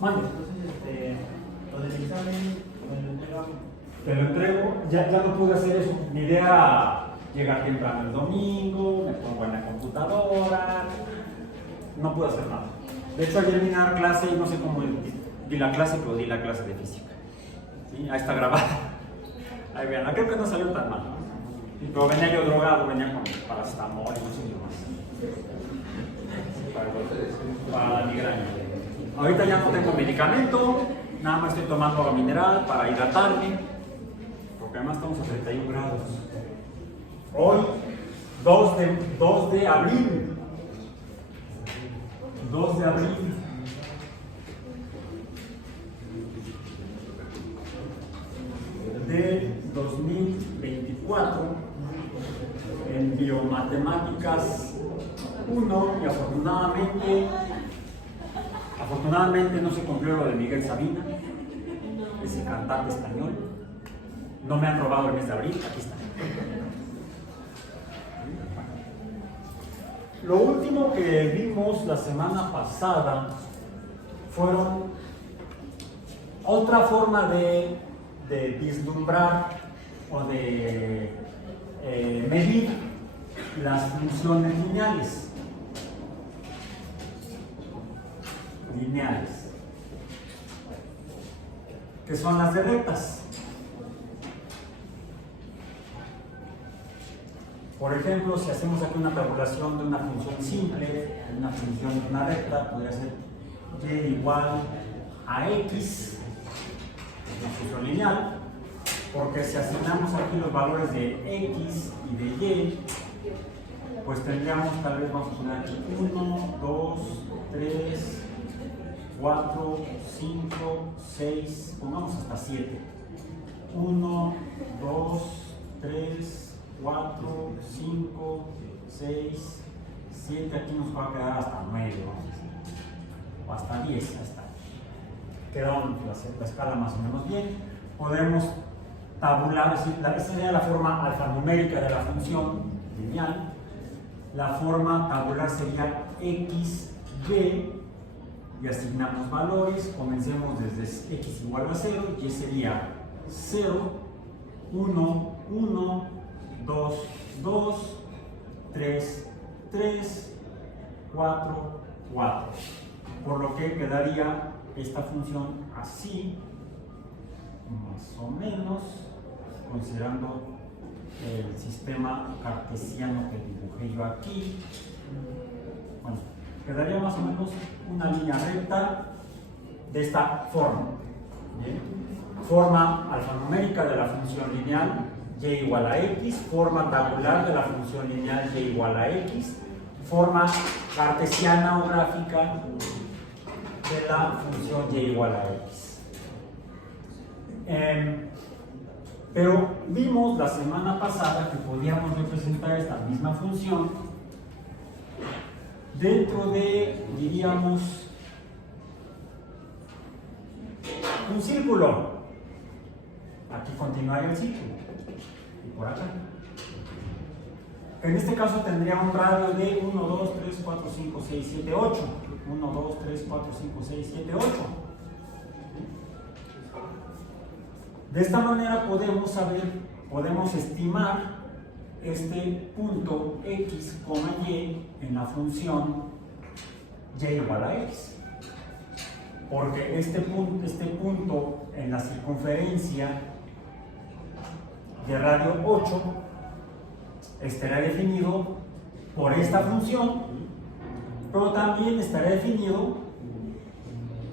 Mande. Entonces, lo del examen, me lo entregan. Te lo entrego, ya no pude hacer eso. Mi idea era llegar temprano el domingo, me pongo en la computadora, no pude hacer nada. De hecho, ayer vine a dar clase y no sé cómo di la clase, pero di la clase de física. ¿Sí? Ahí está grabada. Ahí vean, creo que no salió tan mal. Pero venía yo drogado, venía con paracetamol y no sé qué más. Para la migraña. Ahorita ya no tengo medicamento, nada más estoy tomando agua mineral para hidratarme, porque además estamos a 31 grados. Hoy, 2 de abril. 2 de abril. De 2024 en Biomatemáticas 1 y afortunadamente no se cumplió lo de Miguel Sabina, ese cantante español. No me han robado el mes de abril, aquí está. Lo último que vimos la semana pasada fueron otra forma de vislumbrar o de medir las funciones lineales. Que son las de rectas. Por ejemplo, si hacemos aquí una tabulación de una función simple, una función de una recta, podría ser y igual a x, una función lineal, porque si asignamos aquí los valores de x y de y, pues tendríamos, tal vez vamos a poner aquí 1, 2, 3, 4, 5, 6, pongamos hasta 7. 1, 2, 3, 4, 5, 6, 7, aquí nos va a quedar hasta 9, o hasta 10, ahí está. Quedó la escala más o menos bien. Podemos tabular, es decir, esa sería la forma alfanumérica de la función lineal. La forma tabular sería x, y, y asignamos valores. Comencemos desde x igual a 0, y sería 0, 1, 1, 2, 2, 3, 3, 4, 4. Por lo que quedaría esta función así, más o menos, considerando el sistema cartesiano que dibujé yo aquí. Bueno, quedaría más o menos una línea recta de esta forma. ¿Bien? Forma alfanumérica de la función lineal y igual a x, forma tabular de la función lineal y igual a x, forma cartesiana o gráfica de la función y igual a x. Pero vimos la semana pasada que podíamos representar esta misma función dentro de, diríamos, un círculo. Aquí continuaría el círculo y por acá. En este caso tendría un radio de 1, 2, 3, 4, 5, 6, 7, 8. 1, 2, 3, 4, 5, 6, 7, 8. De esta manera podemos estimar este punto x, y en la función y igual a x. Porque este punto en la circunferencia de radio 8 estará definido por esta función, pero también estará definido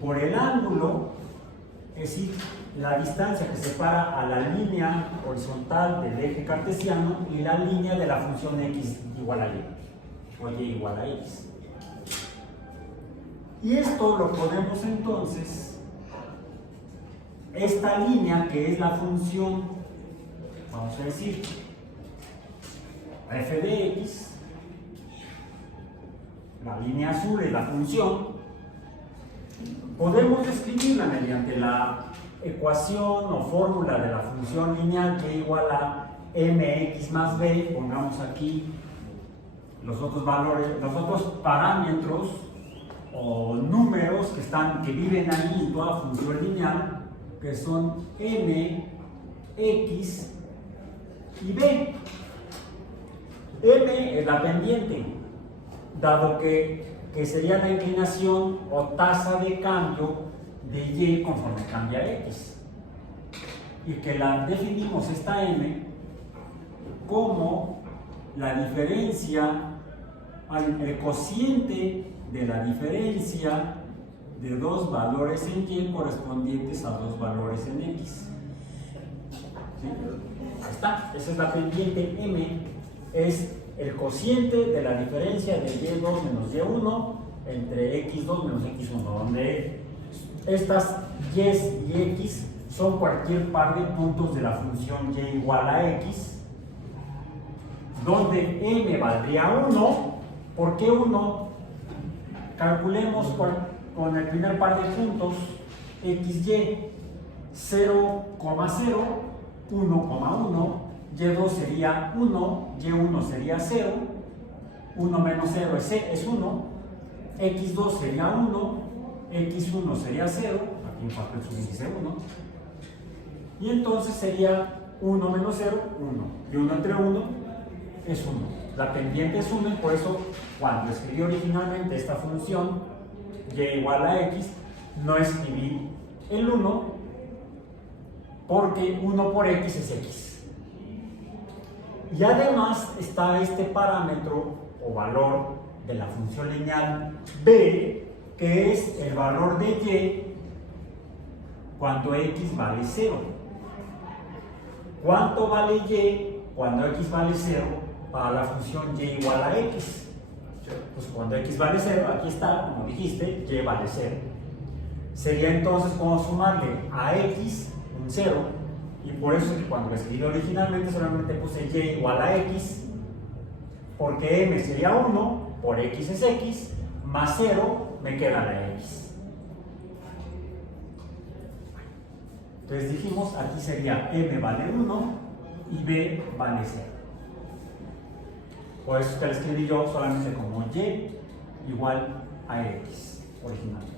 por el ángulo, es decir, la distancia que separa a la línea horizontal del eje cartesiano y la línea de la función x igual a y, o y igual a x. Y esto lo podemos entonces, esta línea que es la función, vamos a decir, f de x, la línea azul es la función, podemos describirla mediante la ecuación o fórmula de la función lineal y igual a mx más b. Pongamos aquí los otros valores, los otros parámetros o números que viven ahí en toda función lineal, que son m, x y b. M es la pendiente, dado que sería la inclinación o tasa de cambio de y conforme cambia x. Y que la definimos esta m como la diferencia, el cociente de la diferencia de dos valores en y correspondientes a dos valores en x. ¿Sí? Ahí está, esa es la pendiente m. Es el cociente de la diferencia de y2 menos y1 entre x2 menos x1, donde estas y y x son cualquier par de puntos de la función y igual a x, donde m valdría 1. ¿Por qué 1? Calculemos con el primer par de puntos xy, 0,0, 1,1, y2 sería 1, y1 sería 0, 1 menos 0 es 1, x2 sería 1, x1 sería 0, aquí en papel dice 1, y entonces sería 1 menos 0, 1, y 1 entre 1 es 1. La pendiente es 1 y por eso cuando escribí originalmente esta función y igual a x, no escribí el 1 porque 1 por x es x. Y además está este parámetro o valor de la función lineal b, que es el valor de y cuando x vale 0. ¿Cuánto vale y cuando x vale 0 para la función y igual a x? Pues cuando x vale 0, aquí está, como dijiste, y vale 0. Sería entonces como sumarle a x un 0. Y por eso es que cuando lo escribí originalmente solamente puse y igual a x, porque m sería 1, por x es x, más 0 me queda la x. Entonces dijimos, aquí sería m vale 1 y b vale 0. Por eso es que lo escribí yo solamente como y igual a x originalmente.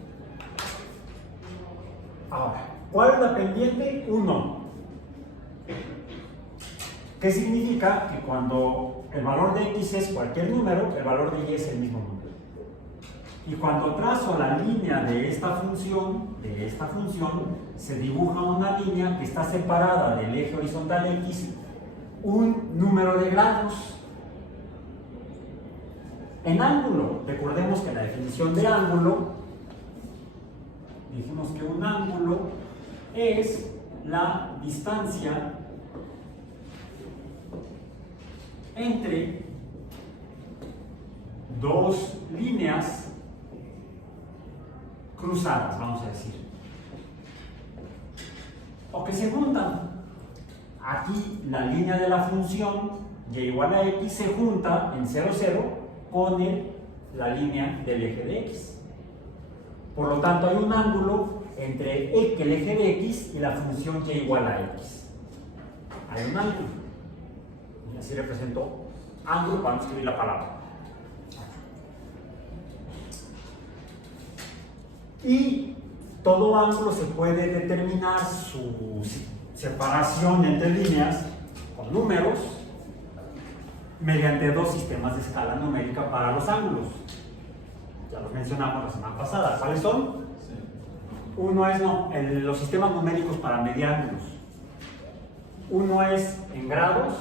Ahora, ¿cuál es la pendiente? 1. ¿Qué significa? Que cuando el valor de x es cualquier número, el valor de y es el mismo número. Y cuando trazo la línea de esta función, se dibuja una línea que está separada del eje horizontal x un número de grados. En ángulo, recordemos que la definición de ángulo, dijimos que un ángulo es la distancia entre dos líneas cruzadas, vamos a decir, o que se juntan. Aquí la línea de la función y igual a x se junta en 0, 0 con la línea del eje de x. Por lo tanto, hay un ángulo entre el eje de x y la función y igual a x. Hay un ángulo. Y así represento ángulo para no escribir la palabra. Y todo ángulo se puede determinar su separación entre líneas con números mediante dos sistemas de escala numérica para los ángulos. Ya los mencionamos la semana pasada. ¿Cuáles son? Uno es los sistemas numéricos para mediángulos. Uno es en grados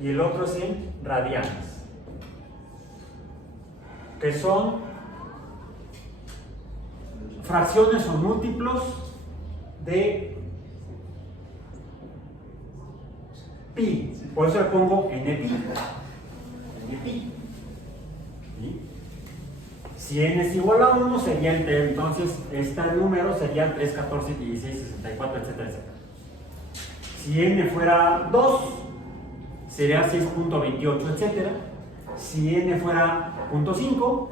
y el otro es en radianes, que son fracciones o múltiplos de pi. Por eso le pongo npi. ¿Sí? Si n es igual a 1 sería entonces este número sería 3, 14, 16, 64, etcétera, etcétera. Si n fuera 2 sería 6.28, etcétera. Si n fuera 0.5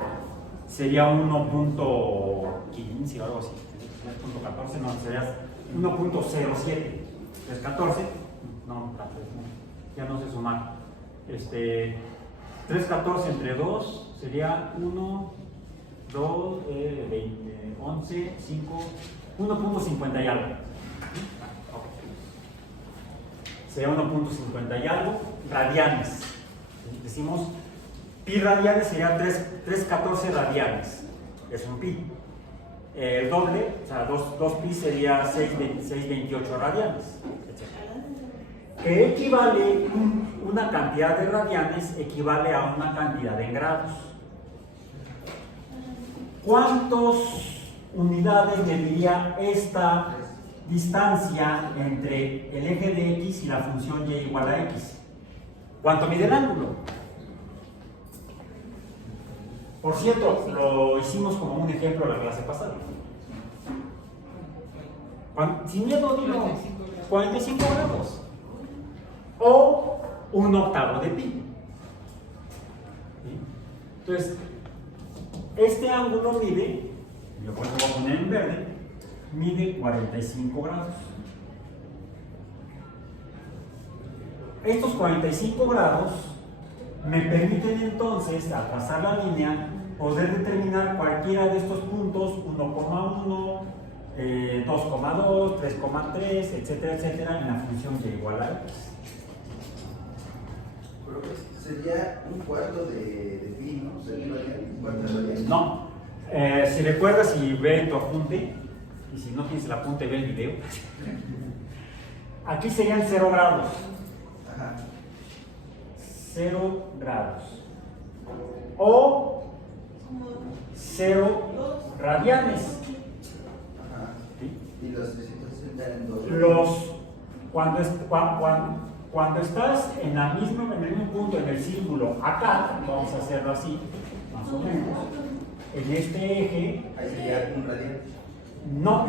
sería 1.15 o algo así. 3.14 no, sería 1.07. Es 14. No, ya no sé sumar. 314 entre 2 sería 1, 2, 20, 11, 5, 1.50 y algo. Sería 1.50 y algo radianes. Decimos pi radianes sería 314 radianes. Es un pi. El doble, o sea, 2 pi sería 628 radianes, etc. Que equivale, una cantidad de radianes equivale a una cantidad en grados. ¿Cuántas unidades mediría esta distancia entre el eje de x y la función y igual a x? ¿Cuánto mide el ángulo? Por cierto, lo hicimos como un ejemplo la clase pasada. Sin miedo, dilo, 45 grados. O 1/8 de pi. ¿Sí? Entonces, este ángulo mide, yo por eso voy a poner en verde, mide 45 grados. Estos 45 grados me permiten entonces, al pasar la línea, poder determinar cualquiera de estos puntos, 1,1, 2,2, 3,3, etcétera, etcétera, en la función y igual a x. Sería un cuarto de pi, ¿no? Sería un cuarto de radian. No. Si recuerdas y ve tu apunte, y si no tienes el apunte, ve el video. Aquí serían 0 grados. Ajá. 0 grados. O 0 radianes. Ajá. ¿Sí? Y los 360 en 2. Cuando estás en el mismo punto, en el círculo, acá, vamos a hacerlo así, más o menos, en este eje, Ahí sería un radian. no,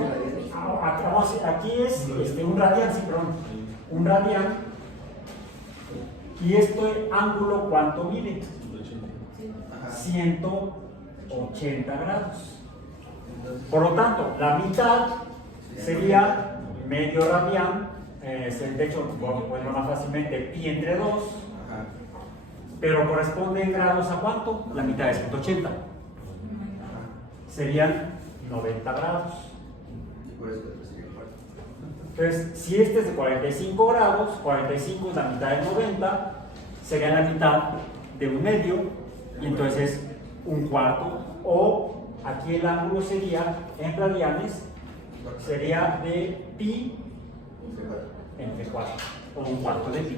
aquí es un radian, sí, perdón, un radian, y este ángulo, ¿cuánto mide? Ajá. 180 grados. Entonces, Por lo tanto, la mitad sería medio radian, de hecho, bueno, más fácilmente pi entre 2, ajá. pero corresponde en grados a cuánto? La mitad de 180. Ajá. Serían 90 grados. Y por eso sería un cuarto. Entonces, si este es de 45 grados, 45 es la mitad de 90, sería la mitad de un medio, y entonces es un cuarto, o aquí el ángulo sería, en radianes, sería de pi entre 4, o un cuarto de pi.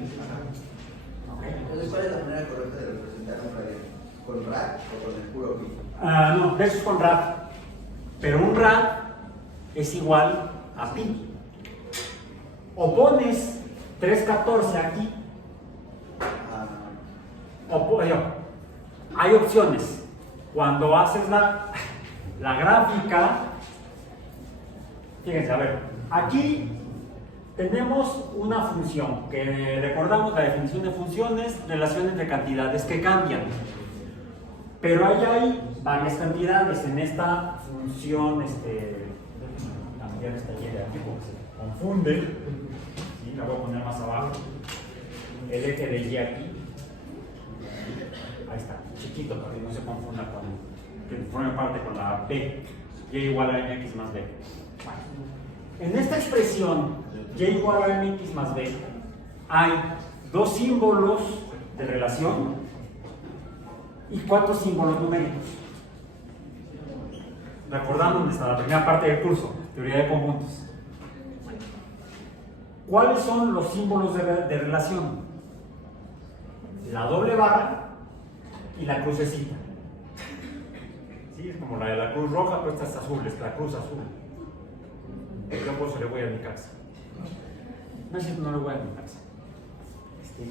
Entonces, ¿cuál es la manera correcta de representar un radian? ¿Con rad o con el puro pi? No, de eso es con rad, pero un rad es igual a pi. O pones 314 aquí, hay opciones. Cuando haces la gráfica, fíjense, a ver, aquí tenemos una función que recordamos la definición de funciones, relación entre cantidades que cambian. Pero ahí hay varias cantidades en esta función, cambiar esta Y de aquí porque se confunde. ¿Sí? La voy a poner más abajo. El eje de Y aquí. Ahí está, chiquito para que no se confunda con, que forme parte con la B. Y igual a mx más b. En esta expresión, y igual a mx más b, hay dos símbolos de relación y 4 símbolos numéricos. Recordándonos hasta la primera parte del curso, teoría de conjuntos. ¿Cuáles son los símbolos de relación? La doble barra y la crucecita. Sí, es como la de la cruz roja, pero esta es azul, es la cruz azul. Yo por eso le voy a mi casa. No es cierto, no le voy a mi casa.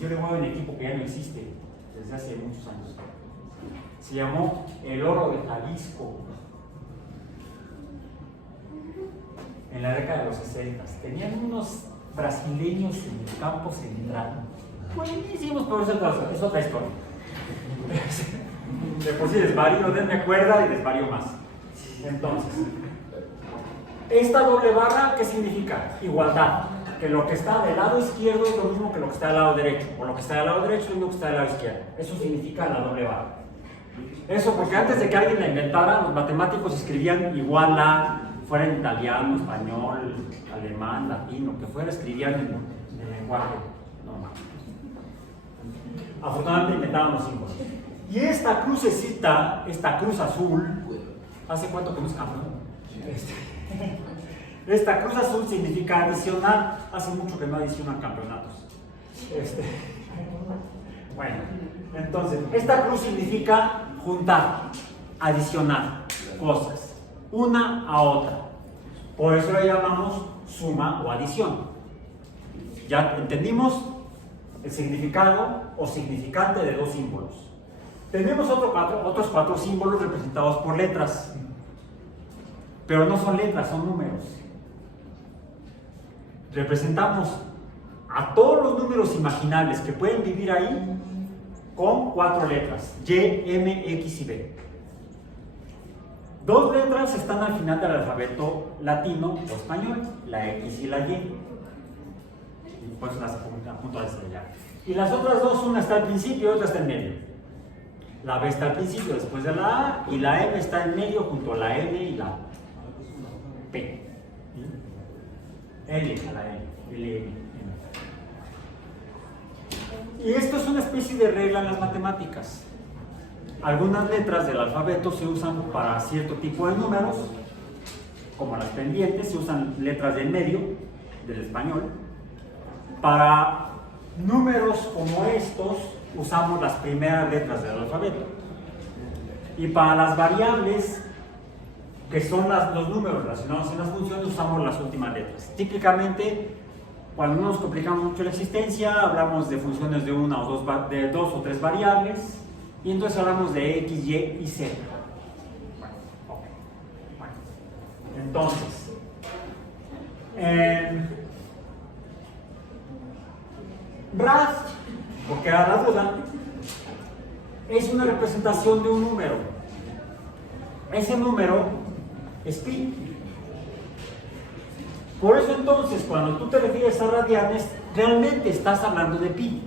Yo le voy a un equipo que ya no existe desde hace muchos años. Se llamó el Oro de Jalisco. En la década de los 60. Tenían unos brasileños en el campo central. Buenísimos, pero es otra historia. De por sí desvarío, denme cuerda y desvarío más. Entonces, esta doble barra, ¿qué significa? Igualdad. que lo que está del lado izquierdo es lo mismo que lo que está del lado derecho, o lo que está del lado derecho es lo mismo que está del lado izquierdo. Eso significa la doble barra. Eso porque antes de que alguien la inventara, los matemáticos escribían igual a, fuera en italiano, español, alemán, latín, lo que fuera, escribían en el lenguaje normal. Afortunadamente inventaron los símbolos. Y esta crucecita, esta cruz azul, ¿hace cuánto que no es campeón? Esta cruz azul significa adicional. Hace mucho que no adicionan campeonatos. Bueno, entonces, esta cruz significa juntar, adicionar cosas, una a otra. Por eso la llamamos suma o adición. Ya entendimos el significado o significante de dos símbolos. Tenemos otros cuatro símbolos representados por letras, pero no son letras, son números. Representamos a todos los números imaginables que pueden vivir ahí con 4 letras, Y, M, X y B. 2 letras están al final del alfabeto latino o español, la X y la Y. Y pues las apunto a estrellar. Y las otras dos, una está al principio y otra está en medio. La B está al principio después de la A y la M está en medio junto a la N y la P. L a la L, L, M. Y esto es una especie de regla en las matemáticas. Algunas letras del alfabeto se usan para cierto tipo de números, como las pendientes, se usan letras del medio, del español. Para números como estos, usamos las primeras letras del alfabeto. Y para las variables, que son los números relacionados en las funciones, usamos las últimas letras. Típicamente, cuando no nos complicamos mucho la existencia, hablamos de funciones de una o dos o tres variables, y entonces hablamos de X, Y y Z. Bueno. Entonces, RAD, porque era la duda, es una representación de un número. Ese número es pi. Por eso entonces, cuando tú te refieres a radianes, realmente estás hablando de pi,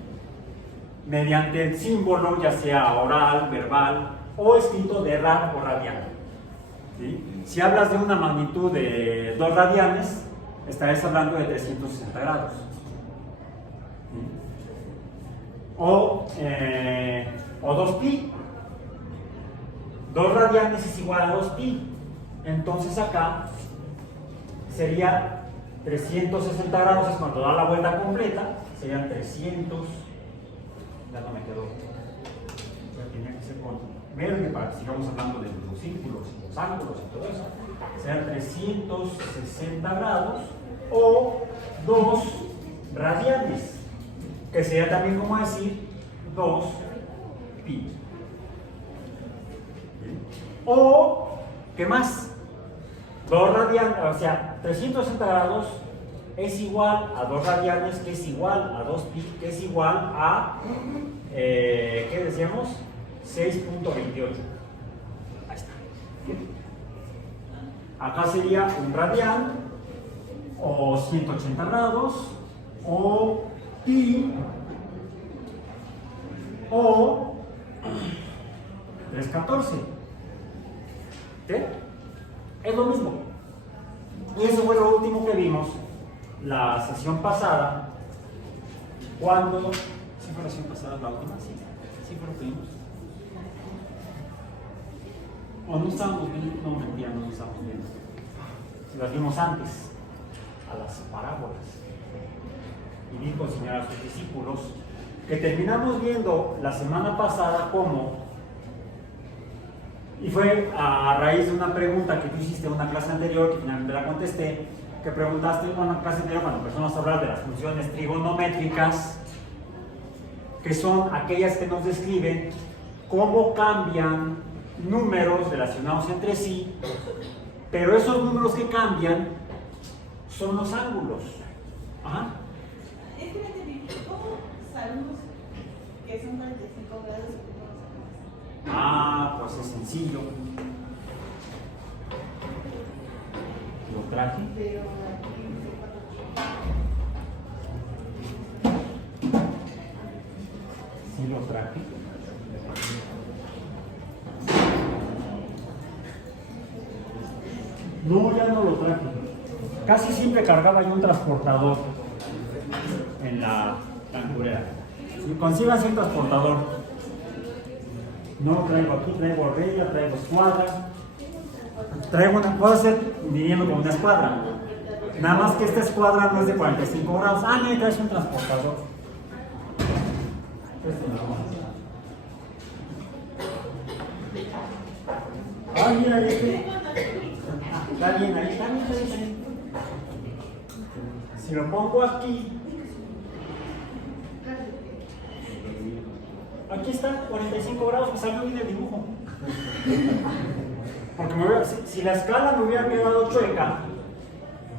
mediante el símbolo, ya sea oral, verbal o escrito de rad o radian. ¿Sí? Si hablas de una magnitud de 2 radianes, estarás hablando de 360 grados. ¿Sí? O 2 pi. 2 radianes es igual a 2 pi. Entonces acá sería 360 grados, es cuando da la vuelta completa, serían 300. Ya no me quedó. Ya tenía que ser con verde para que sigamos hablando de los círculos, los ángulos y todo eso. Serían 360 grados o 2 radianes, que sería también como decir 2 pi. O, ¿qué más? 2 radianes, o sea, 360 grados es igual a 2 radianes, que es igual a 2 pi, que es igual a, ¿qué decíamos? 6.28. Ahí está. Acá sería un radian, o 180 grados, o pi, o 314. ¿Sí? Es lo mismo. Y eso fue lo último que vimos la sesión pasada, cuando... ¿Sí fue la sesión pasada la última? Sí, sí fue lo que vimos. ¿O no estábamos viendo? No, mentira, no nos estábamos viendo. Las vimos antes, a las parábolas. Y dijo enseñar a sus discípulos, que terminamos viendo la semana pasada cómo. Y fue a raíz de una pregunta que tú hiciste en una clase anterior, que finalmente la contesté, que preguntaste en una clase anterior cuando empezamos a hablar de las funciones trigonométricas, que son aquellas que nos describen cómo cambian números relacionados entre sí, pero esos números que cambian son los ángulos. Ajá. ¿Cómo sabemos que son 45 grados? Ah, pues es sencillo. Lo traje. No, ya no lo traje. Casi siempre cargaba yo un transportador en la tanquera. Si consíganse un transportador. No traigo aquí, traigo regla, traigo escuadra. Traigo una, puedo hacer viniendo con una escuadra. Nada más que esta escuadra no es de 45 grados. Ah, no, traes un transportador. Ah, mira, ahí está. Está bien, ahí está, bien. Si lo pongo aquí, aquí está, 45 grados, me salió bien el dibujo. Porque si la escala me hubiera quedado chueca,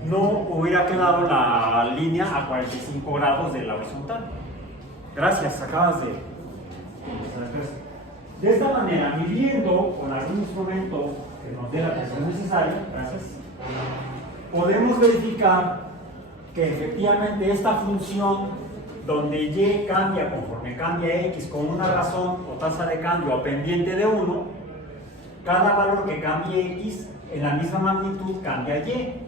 no hubiera quedado la línea a 45 grados de la horizontal. Gracias, acabas de... De esta manera, midiendo con algún instrumento que nos dé la presión necesaria, gracias, podemos verificar que efectivamente esta función donde y cambia conforme cambia x con una razón o tasa de cambio o pendiente de 1, cada valor que cambie x en la misma magnitud cambia y.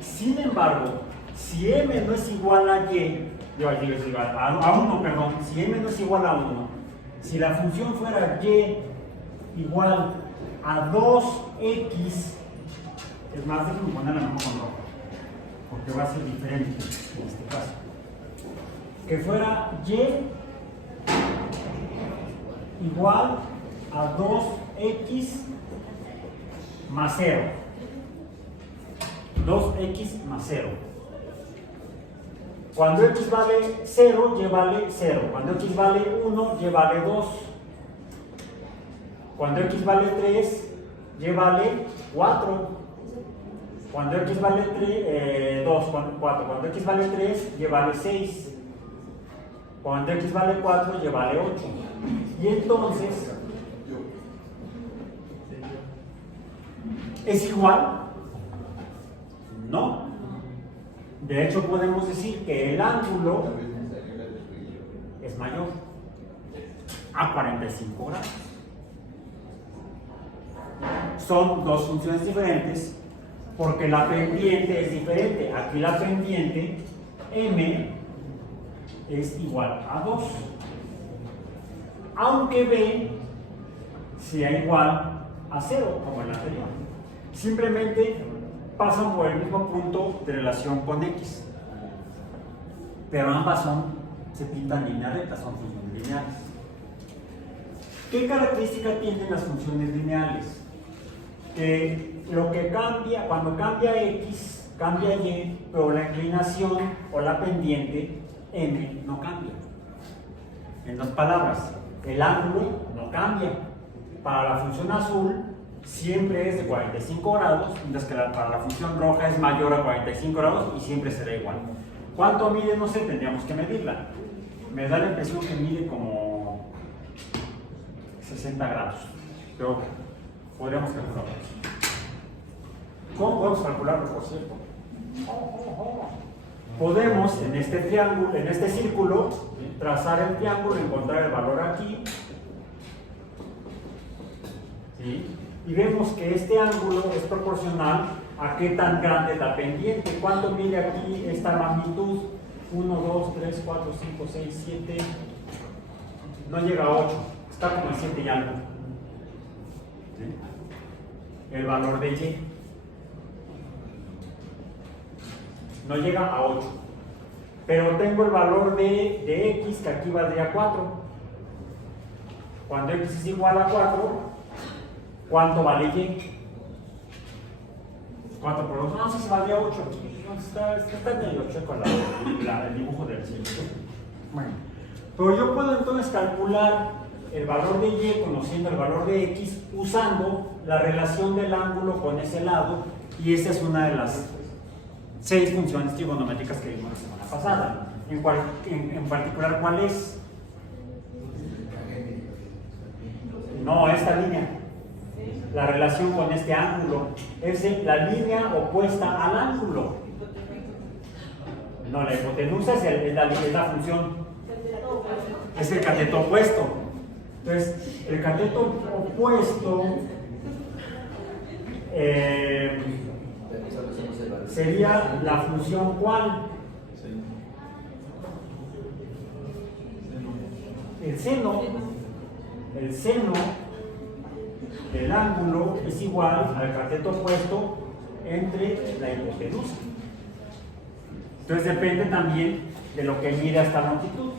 Sin embargo, si m no es igual a y, a 1, perdón, si m no es igual a 1, si la función fuera y igual a 2x, es más, déjenme ponerla mejor con rojo, porque va a ser diferente en este caso. Que fuera y igual a 2x más 0. 2x más 0. Cuando x vale 0, y vale 0. Cuando x vale 1, y vale 2. Cuando x vale 3, y vale 4. Cuando x vale 4. Cuando x vale 3, y vale 6. Cuando x vale 4, y vale 8. Y entonces, ¿es igual? No. De hecho, podemos decir que el ángulo es mayor a 45 grados. Son dos funciones diferentes porque la pendiente es diferente. Aquí la pendiente m es igual a 2, aunque b sea igual a 0 como el anterior. Simplemente pasan por el mismo punto de relación con x, pero ambas se pintan líneas rectas, son funciones lineales. ¿Qué característica tienen las funciones lineales? Que lo que cambia, cuando cambia x, cambia y, pero la inclinación o la pendiente m no cambia. En dos palabras, el ángulo no cambia. Para la función azul siempre es de 45 grados, mientras que para la función roja es mayor a 45 grados y siempre será igual. ¿Cuánto mide? No sé, tendríamos que medirla. Me da la impresión que mide como 60 grados, pero podríamos calcularlo. ¿Cómo podemos calcularlo, por cierto? Podemos en este triángulo, en este círculo, trazar el triángulo, encontrar el valor aquí, ¿sí? Y vemos que este ángulo es proporcional a qué tan grande es la pendiente. ¿Cuánto mide aquí esta magnitud? 1, 2, 3, 4, 5, 6, 7. No llega a 8. Está como en 7 y algo. ¿Sí? El valor de y. No llega a 8. Pero tengo el valor de x, que aquí valdría 4. Cuando x es igual a 4, ¿cuánto vale y? 4 por 2, no sé si valdría 8. Está medio chueco el dibujo del círculo. Bueno, pero yo puedo entonces calcular el valor de y conociendo el valor de x usando la relación del ángulo con ese lado, y esa es una de las 6 funciones trigonométricas que vimos la semana pasada. En particular, ¿cuál es? No, esta línea. La relación con este ángulo es la línea opuesta al ángulo. No, la hipotenusa es la función. Es el cateto opuesto. Entonces, el cateto opuesto sería la función ¿cuál? El seno del ángulo es igual al cateto opuesto entre la hipotenusa. Entonces depende también de lo que mide esta longitud.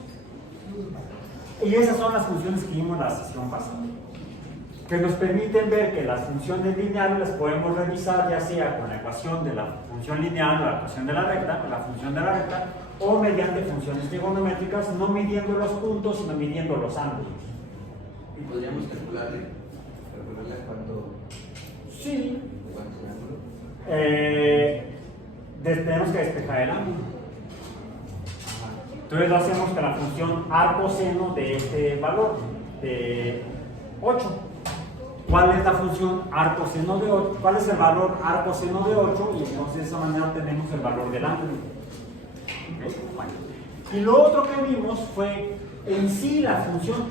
Y esas son las funciones que vimos en la sesión pasada, que nos permiten ver que las funciones lineales las podemos revisar ya sea con la ecuación de la función lineal o la ecuación de la recta, con la función de la recta, o mediante funciones trigonométricas, no midiendo los puntos, sino midiendo los ángulos. ¿Y podríamos calcularle cuánto? Sí. ¿Cuánto es el ángulo? Tenemos que despejar el ángulo. Entonces lo hacemos con la función arcoseno de este valor, de 8. ¿Cuál es la función arcoseno de 8? ¿Cuál es el valor arcoseno de 8? Y entonces de esa manera tenemos el valor del ángulo. Bueno. Y lo otro que vimos fue, en sí la función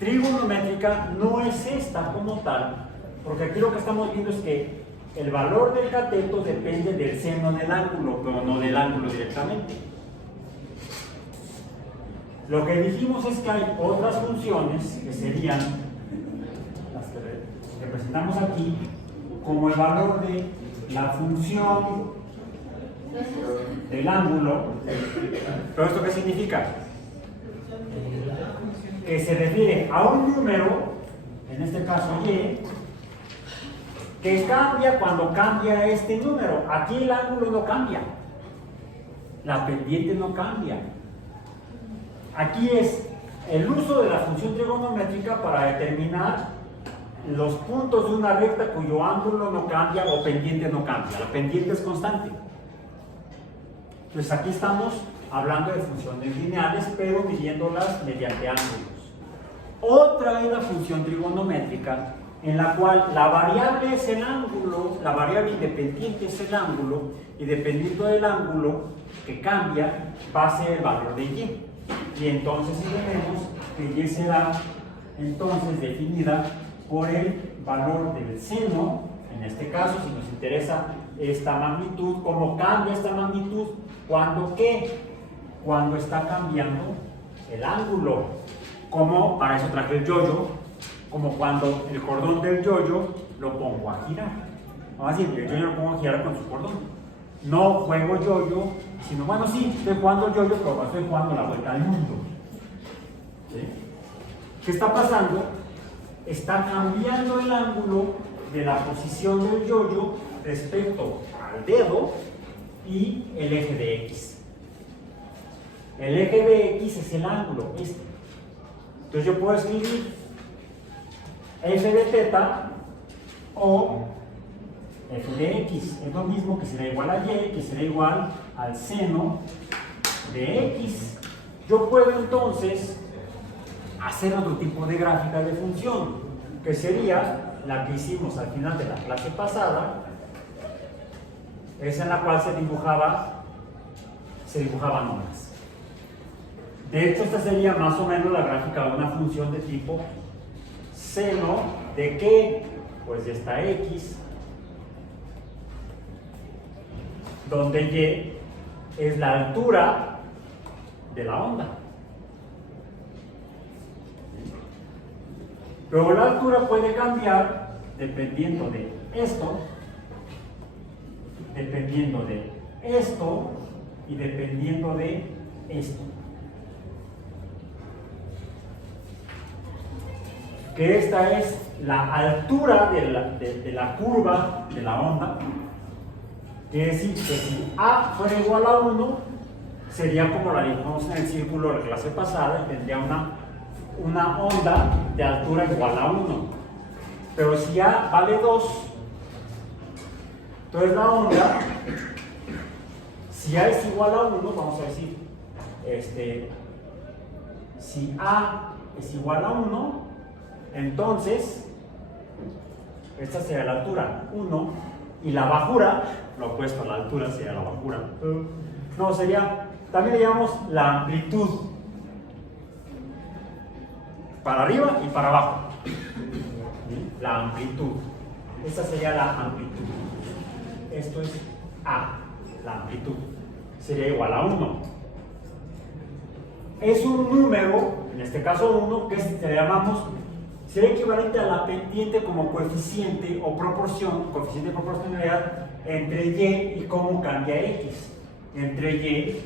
trigonométrica no es esta como tal, porque aquí lo que estamos viendo es que el valor del cateto depende del seno del ángulo, pero no del ángulo directamente. Lo que dijimos es que hay otras funciones que serían las que representamos aquí, como el valor de la función del ángulo. ¿Pero esto qué significa? Que se refiere a un número, en este caso y, que cambia cuando cambia este número. Aquí el ángulo no cambia, la pendiente no cambia. Aquí es el uso de la función trigonométrica para determinar los puntos de una recta cuyo ángulo no cambia o pendiente no cambia. La pendiente es constante. Pues aquí estamos hablando de funciones lineales, pero midiéndolas mediante ángulos. Otra es la función trigonométrica, en la cual la variable es el ángulo, la variable independiente es el ángulo, y dependiendo del ángulo que cambia, va a ser el valor de y. Y entonces si tenemos que y será entonces definida por el valor del seno, en este caso, si nos interesa esta magnitud, cómo cambia esta magnitud, cuando ¿qué? Cuando está cambiando el ángulo, como para eso traje el yo-yo, como cuando el cordón del yo-yo lo pongo a girar. Vamos a decir, el yo-yo lo pongo a girar con su cordón. No juego yo-yo, sino, bueno, sí, estoy jugando yo-yo, pero estoy jugando la vuelta al mundo. ¿Sí? ¿Qué está pasando? Está cambiando el ángulo de la posición del yo-yo respecto al dedo y el eje de X. El eje de X es el ángulo, este. Entonces yo puedo escribir f de teta o f de x, es lo mismo, que será igual a y, que será igual al seno de x. Yo puedo entonces hacer otro tipo de gráfica de función, que sería la que hicimos al final de la clase pasada, esa en la cual se dibujaban ondas. De hecho, esta sería más o menos la gráfica de una función de tipo seno de qué, pues de esta x, donde y es la altura de la onda. Pero la altura puede cambiar dependiendo de esto y dependiendo de esto. Que esta es la altura de la curva de la onda. Quiere decir que si A fuera igual a 1, sería como la dibujamos en el círculo de la clase pasada, y tendría una onda de altura igual a 1. Pero si A vale 2, entonces la onda, si A es igual a 1, vamos a decir, si A es igual a 1, entonces esta sería la altura 1, y la bajura, lo opuesto a la altura sería la bajura, no, sería, también le llamamos la amplitud. para arriba y para abajo. La amplitud. Esta sería la amplitud. Esto es A, la amplitud. Sería igual a 1. Es un número, en este caso 1, que le llamamos, sería equivalente a la pendiente como coeficiente o proporción, coeficiente de proporcionalidad entre Y y cómo cambia X. Entre Y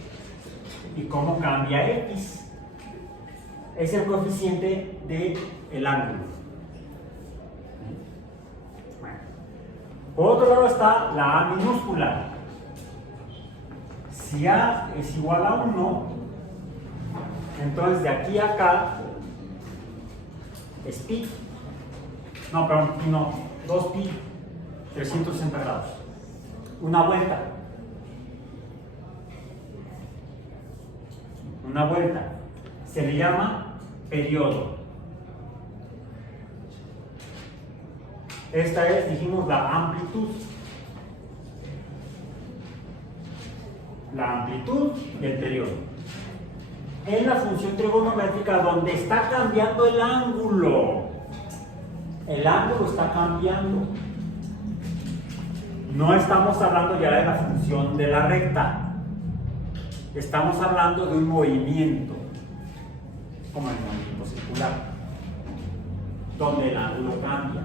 cómo cambia X. Es el coeficiente del ángulo. Bueno. Por otro lado está la A minúscula. Si A es igual a 1, entonces de aquí a acá es pi. No, perdón, pi no, 2pi, 360 grados. Una vuelta. Una vuelta. Se le llama periodo. Esta es, dijimos, la amplitud. La amplitud del periodo. En la función trigonométrica donde está cambiando el ángulo. El ángulo está cambiando. No estamos hablando ya de la función de la recta. Estamos hablando de un movimiento, como el movimiento circular, donde el ángulo cambia.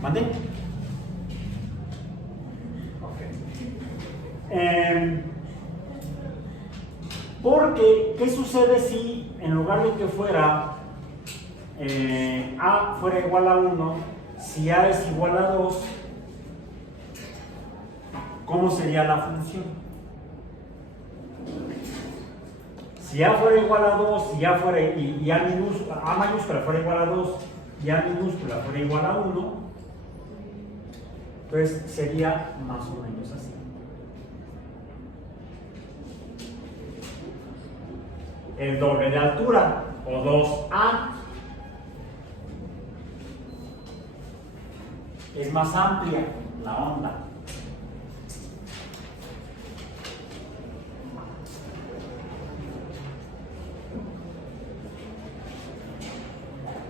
¿Mande? Porque, ¿qué sucede si en lugar de que fuera A fuera igual a 1, si A es igual a 2, ¿cómo sería la función? Si A fuera igual a 2, si A fuera y A mayúscula fuera igual a 2 y A minúscula fuera igual a 1, entonces sería más o menos así. El doble de altura, o 2A, es más amplia la onda.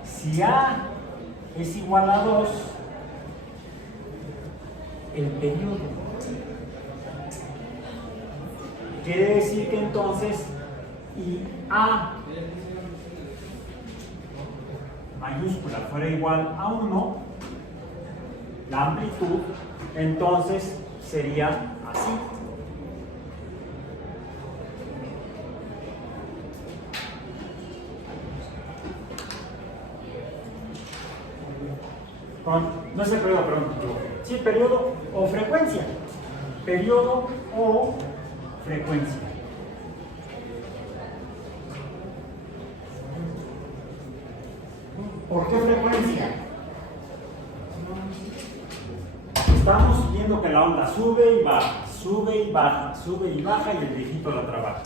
Si A es igual a 2, el periodo quiere decir que entonces y A mayúscula fuera igual a 1, la amplitud entonces sería así. No es el periodo, perdón. Sí, periodo o frecuencia. Periodo o frecuencia. ¿Por qué frecuencia? Estamos viendo que la onda sube y baja, sube y baja, sube y baja y el viejito la trabaja.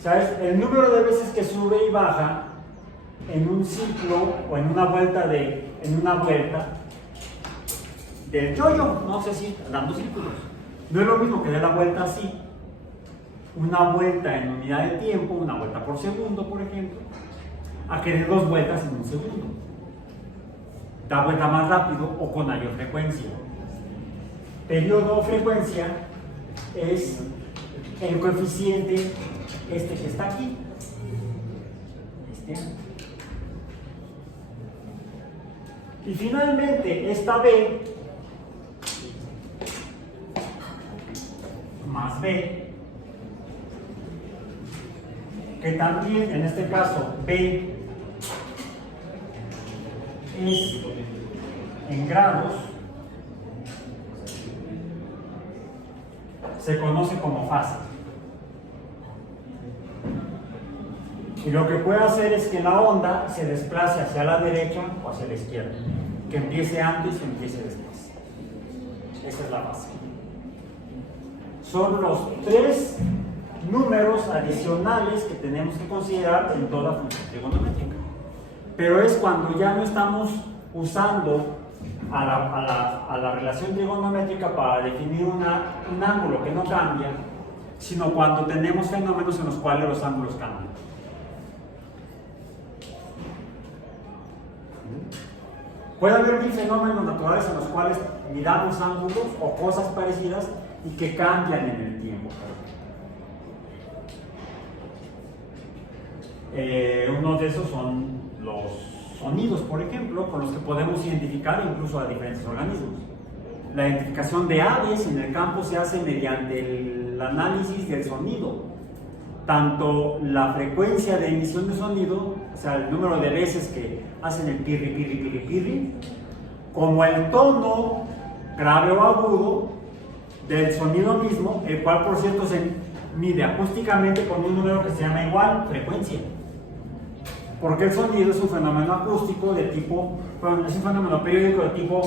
¿Sabes? El número de veces que sube y baja en un ciclo o en una vuelta del yo-yo, no sé si dando círculos. No es lo mismo que dé la vuelta así, una vuelta en unidad de tiempo, una vuelta por segundo, por ejemplo, a que dé 2 vueltas en un segundo. Da vuelta más rápido o con mayor frecuencia. Periodo o frecuencia es el coeficiente este que está aquí. Y finalmente esta B más B, que también en este caso B es en grados, se conoce como fase. Y lo que puede hacer es que la onda se desplace hacia la derecha o hacia la izquierda, que empiece antes o empiece después. Esa es la fase. Son los 3 números adicionales que tenemos que considerar en toda función trigonométrica. Pero es cuando ya no estamos usando a la relación trigonométrica para definir un ángulo que no cambia, sino cuando tenemos fenómenos en los cuales los ángulos cambian. Puede haber mil fenómenos naturales en los cuales miramos ángulos o cosas parecidas y que cambian en el tiempo. Uno de esos son los sonidos, por ejemplo, con los que podemos identificar incluso a diferentes organismos. La identificación de aves en el campo se hace mediante el análisis del sonido. Tanto la frecuencia de emisión de sonido, o sea, el número de veces que hacen el pirri, pirri, pirri, pirri, como el tono grave o agudo del sonido mismo, el cual, por cierto, se mide acústicamente con un número que se llama igual frecuencia. Porque el sonido es un fenómeno acústico de tipo, bueno, es un fenómeno periódico de tipo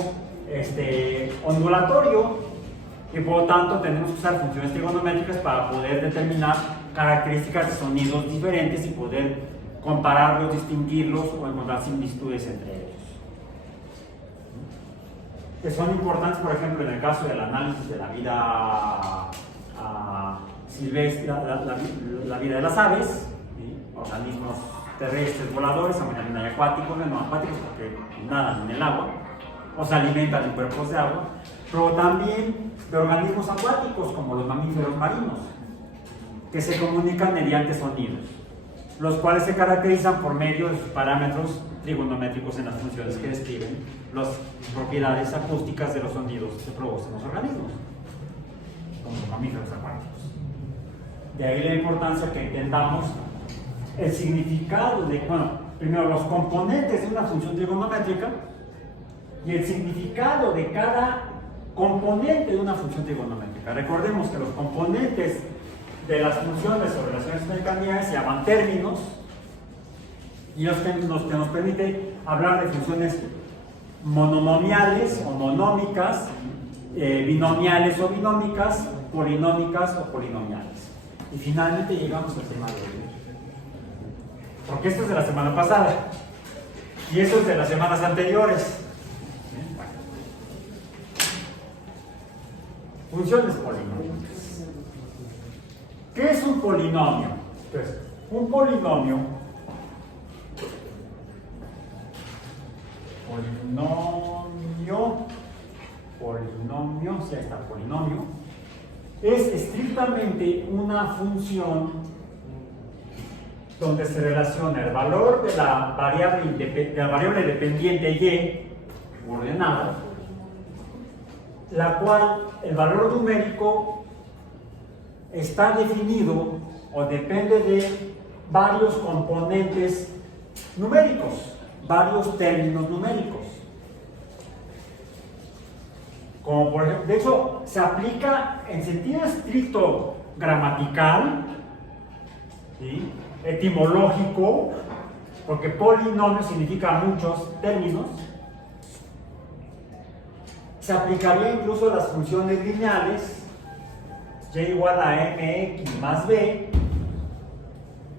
ondulatorio, y por lo tanto tenemos que usar funciones trigonométricas para poder determinar características de sonidos diferentes y poder compararlos, distinguirlos o encontrar similitudes entre ellos. Que son importantes, por ejemplo, en el caso del análisis de la vida silvestre, la vida de las aves, ¿sí? Organismos terrestres voladores, también acuáticos, no acuáticos porque nadan en el agua o se alimentan en cuerpos de agua, pero también de organismos acuáticos como los mamíferos marinos, que se comunican mediante sonidos, los cuales se caracterizan por medio de sus parámetros trigonométricos en las funciones que describen las propiedades acústicas de los sonidos que se producen en los organismos, como los mamíferos acuáticos. De ahí la importancia que entendamos el significado de, bueno, primero los componentes de una función trigonométrica y el significado de cada componente de una función trigonométrica. Recordemos que los componentes de las funciones o relaciones intercambiables se llaman términos y los que nos permite hablar de funciones monomiales o monómicas, binomiales o binómicas, polinómicas o polinomiales. Y finalmente llegamos al tema de hoy, porque esto es de la semana pasada y eso es de las semanas anteriores. Funciones polinómicas. ¿Qué es un polinomio? Pues, un polinomio sí, ahí está, polinomio, es estrictamente una función donde se relaciona el valor de la variable dependiente y ordenada, la cual el valor numérico está definido o depende de varios componentes numéricos, varios términos numéricos. Como por ejemplo, de hecho, se aplica en sentido estricto gramatical, ¿sí? Etimológico, porque polinomio significa muchos términos. Se aplicaría incluso a las funciones lineales, y igual a mx más b,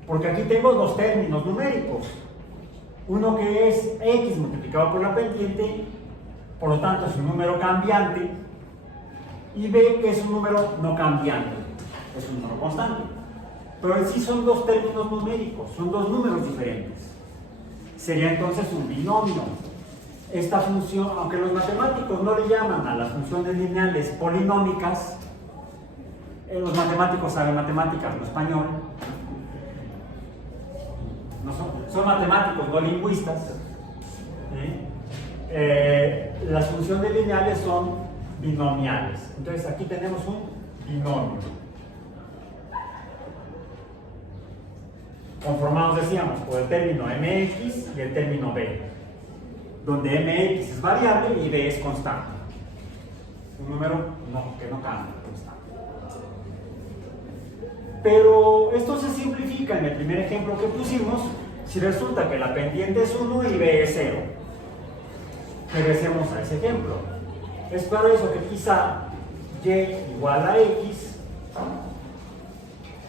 porque aquí tengo dos términos numéricos. Uno que es x multiplicado por la pendiente, por lo tanto es un número cambiante, y b que es un número no cambiante, es un número constante. Pero en sí son dos términos numéricos, son dos números diferentes. Sería entonces un binomio. Esta función, aunque los matemáticos no le llaman a las funciones lineales polinómicas, los matemáticos saben matemáticas, no español, no son matemáticos, no lingüistas, ¿sí? Las funciones lineales son binomiales. Entonces aquí tenemos un binomio. Conformados, decíamos, por el término mx y el término b, donde mx es variable y b es constante. Un número que no cambia, constante. Pero esto se simplifica en el primer ejemplo que pusimos si resulta que la pendiente es 1 y b es 0. Regresemos a ese ejemplo. Es para eso que quizá y igual a x,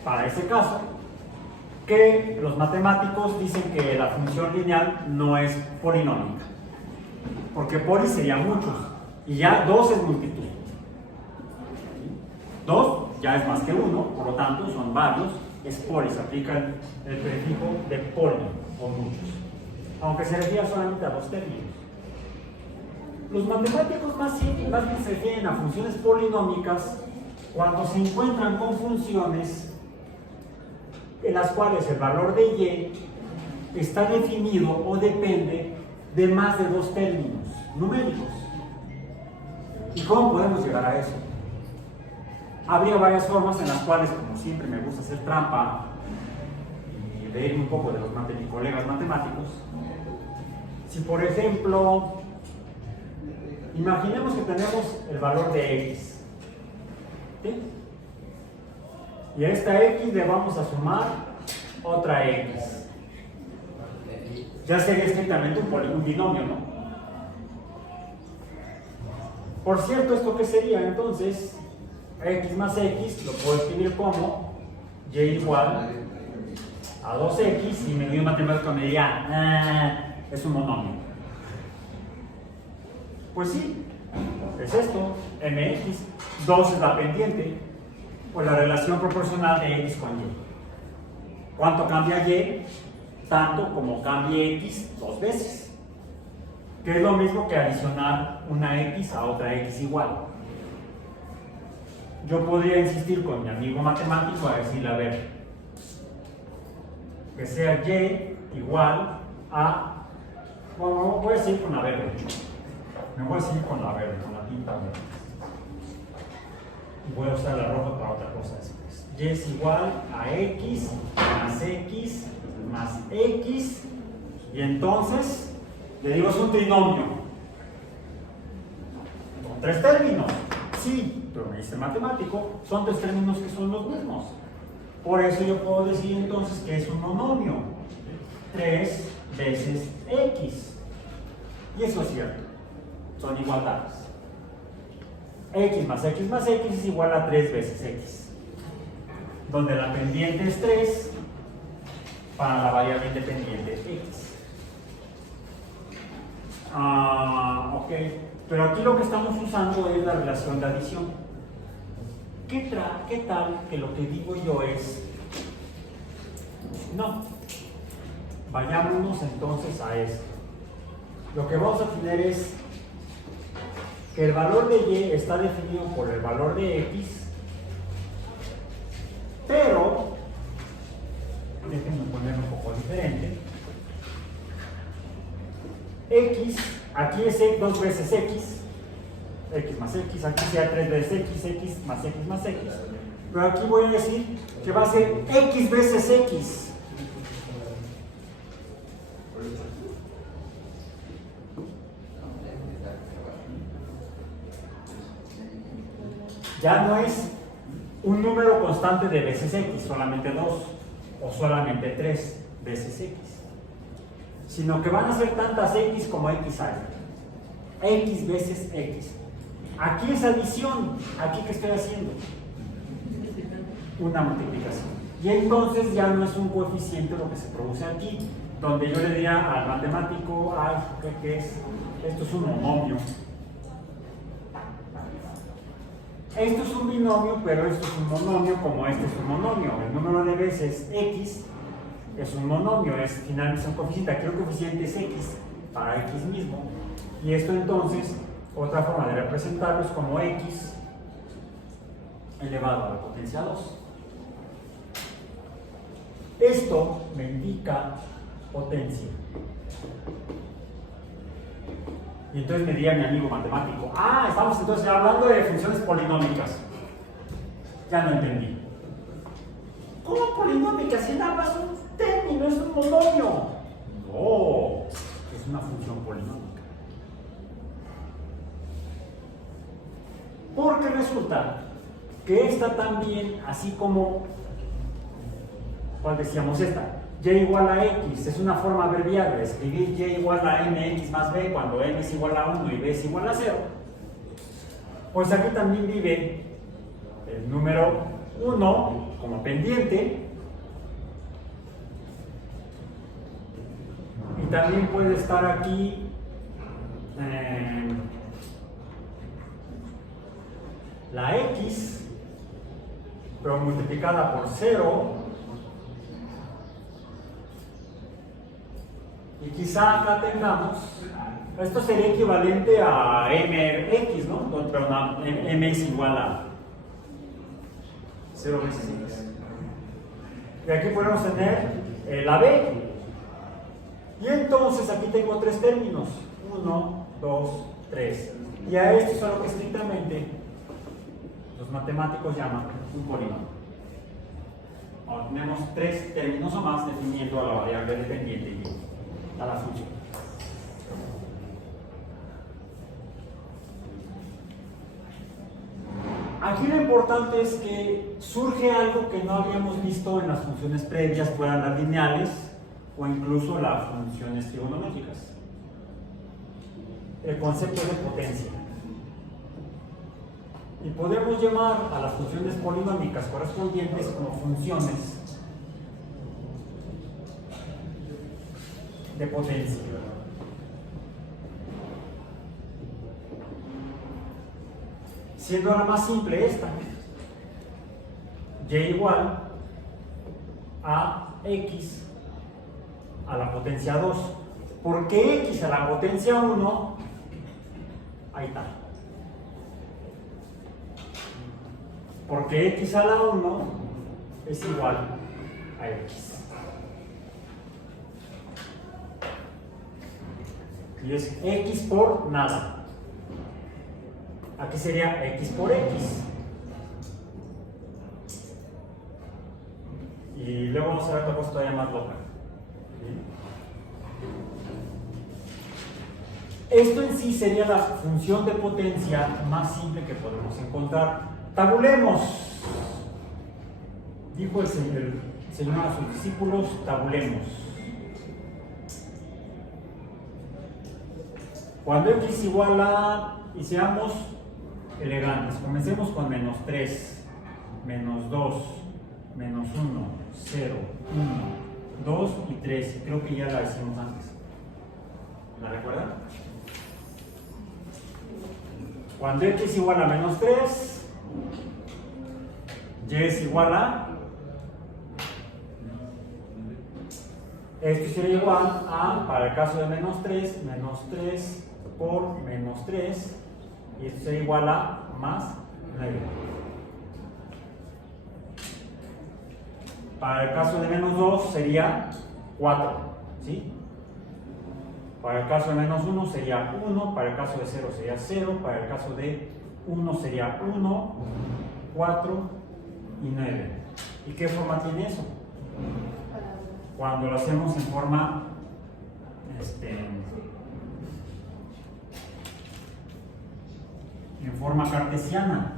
para ese caso, que los matemáticos dicen que la función lineal no es polinómica, porque poli sería muchos y ya 2 es multitud. 2 ya es más que uno, por lo tanto son varios, es poli, se aplica el prefijo de poli o muchos, aunque se refiere solamente a dos términos. Los matemáticos más bien se refieren a funciones polinómicas cuando se encuentran con funciones en las cuales el valor de y está definido o depende de más de dos términos numéricos. ¿Y cómo podemos llegar a eso? Habría varias formas en las cuales, como siempre me gusta hacer trampa y reírme un poco de mis colegas matemáticos. Si por ejemplo, imaginemos que tenemos el valor de x, ¿sí? Y a esta x le vamos a sumar otra x. Ya sería estrictamente un binomio, ¿no? Por cierto, ¿esto qué sería? Entonces, x más x lo puedo escribir como y igual a 2x, y mi amigo matemático me diría, es un monomio. Pues sí, es esto, mx, 2 es la pendiente, o la relación proporcional de x con y. ¿Cuánto cambia y? Tanto como cambie x dos veces, que es lo mismo que adicionar una x a otra x igual. Yo podría insistir con mi amigo matemático a decirle, a ver, que sea y igual a, bueno, voy a seguir con la verde, me voy a seguir con la verde, con la tinta verde, y voy a usar la roja para otra cosa después. Y es igual a x más x, y entonces le digo es un trinomio con tres términos. Sí, pero me dice el matemático, son tres términos que son los mismos. Por eso yo puedo decir entonces que es un monomio, 3 veces x. Y eso es cierto, son igualdades. X más x más x es igual a 3 veces x, donde la pendiente es 3 para la variable independiente x. Ok, pero aquí lo que estamos usando es la relación de adición. ¿Qué tal que lo que digo yo es, no, vayámonos entonces a esto? Lo que vamos a tener es que el valor de y está definido por el valor de x, pero déjenme ponerlo un poco diferente. X, aquí es 2 veces x más x, aquí sea 3 veces x más x más x. Pero aquí voy a decir que va a ser x veces x. Ya no es un número constante de veces x, solamente 2 o solamente 3 veces x, sino que van a ser tantas x como x hay. X veces x. Aquí es adición. Aquí, ¿qué estoy haciendo? Una multiplicación. Y entonces ya no es un coeficiente lo que se produce aquí, donde yo le diría al matemático, ay, ¿qué es? Esto es un monomio. Esto es un binomio, pero esto es un monomio como este es un monomio. El número de veces x es un monomio, es finalmente un coeficiente. Aquí el coeficiente es x para x mismo. Y esto entonces, otra forma de representarlo es como x elevado a la potencia 2. Esto me indica potencia. Y entonces me diría mi amigo matemático, estamos entonces hablando de funciones polinómicas. Ya no entendí. ¿Cómo polinómicas? Si nada más es un término, es un monomio. No, es una función polinómica. Porque resulta que esta también, así como, ¿cuál decíamos esta? Y igual a x, es una forma abreviada de escribir y igual a mx más b cuando m es igual a 1 y b es igual a 0. Pues aquí también vive el número 1 como pendiente, y también puede estar aquí la x pero multiplicada por 0. Y quizá acá tengamos, esto sería equivalente a mx, ¿no? Pero no, m es igual a 0 veces x. Y aquí podemos tener la b. Y entonces aquí tengo tres términos: 1, 2, 3. Y a esto es a lo que estrictamente los matemáticos llaman un polinomio. Ahora tenemos tres términos o más definiendo a la variable dependiente y a la función. Aquí lo importante es que surge algo que no habíamos visto en las funciones previas, fueran las lineales o incluso las funciones trigonométricas. El concepto de potencia. Y podemos llamar a las funciones polinómicas correspondientes como funciones de potencia. Siendo la más simple esta, y igual a x a la potencia 2. ¿Por qué x a la potencia 1? Ahí está. Porque x a la 1 es igual a x. Y es x por nada. Aquí sería x por x. Y luego vamos a ver otra cosa todavía más loca. Esto en sí sería la función de potencia más simple que podemos encontrar. Tabulemos. Dijo el Señor a sus discípulos: tabulemos. Cuando x igual a, y seamos elegantes, comencemos con menos 3, menos 2, menos 1, 0, 1, 2 y 3. Creo que ya la hicimos antes. ¿La recuerdan? Cuando x es igual a menos 3, y es igual a, esto sería igual a, para el caso de menos 3 por menos 3, y esto sería igual a más 9. Para el caso de menos 2 sería 4, ¿sí? Para el caso de menos 1 sería 1, para el caso de 0 sería 0, para el caso de 1 sería 1, 4 y 9. ¿Y qué forma tiene eso? Cuando lo hacemos en forma cartesiana,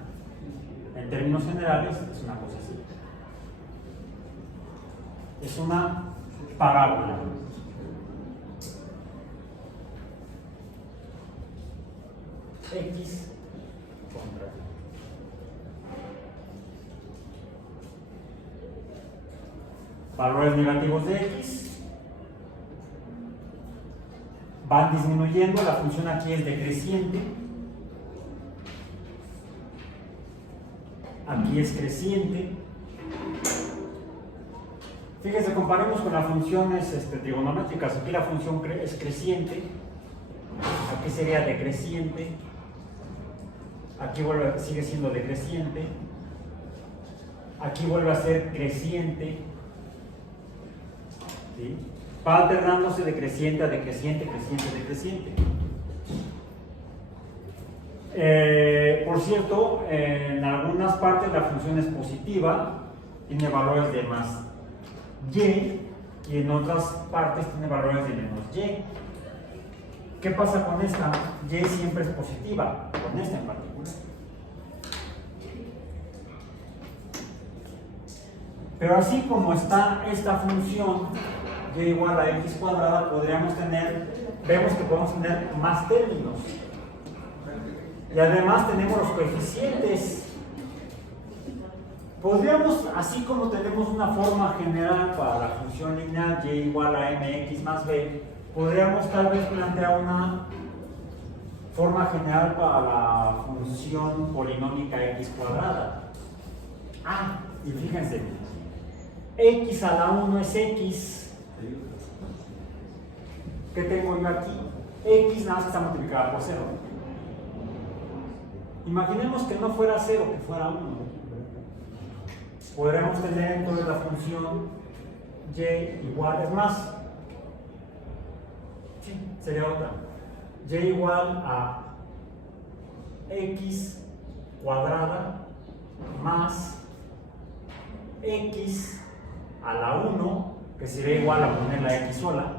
en términos generales, es una cosa así. Es una parábola. X contra Y. Valores negativos de X van disminuyendo, la función aquí es decreciente, aquí es creciente. Fíjense, comparemos con las funciones trigonométricas. Aquí la función es creciente, aquí sería decreciente, aquí sigue siendo decreciente, aquí vuelve a ser creciente, ¿sí? Va alternándose de creciente a decreciente, creciente, decreciente. Por cierto, en algunas partes la función es positiva, tiene valores de más y, y en otras partes tiene valores de menos y. ¿Qué pasa con esta? Y siempre es positiva, con esta en particular. Pero así como está esta función y igual a x cuadrada, vemos que podemos tener más términos. Y además tenemos los coeficientes. Podríamos, así como tenemos una forma general para la función lineal y igual a mx más b, podríamos tal vez plantear una forma general para la función polinómica x cuadrada. Y fíjense, x a la 1 es x. ¿Qué tengo yo aquí? X nada más que está multiplicada por 0. Imaginemos que no fuera 0, que fuera 1. Podríamos tener entonces la función y igual, es más, sí, sería otra. Y igual a x cuadrada más x a la 1, que sería igual a poner la x sola.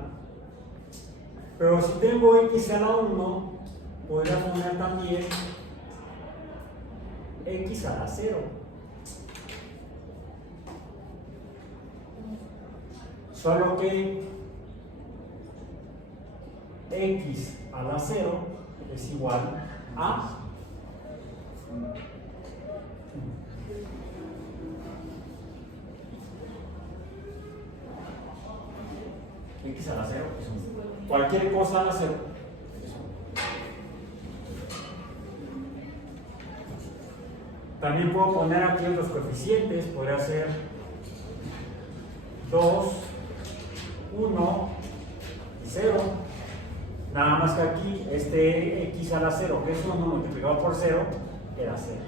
Pero si tengo x a la 1, podría poner también x a la 0. Solo que x a la 0 es igual a x a la 0, cualquier cosa a la 0. También puedo poner aquí los coeficientes, podría ser 2, 1 y 0. Nada más que aquí, este x a la 0, que es 1 multiplicado por 0, era 0.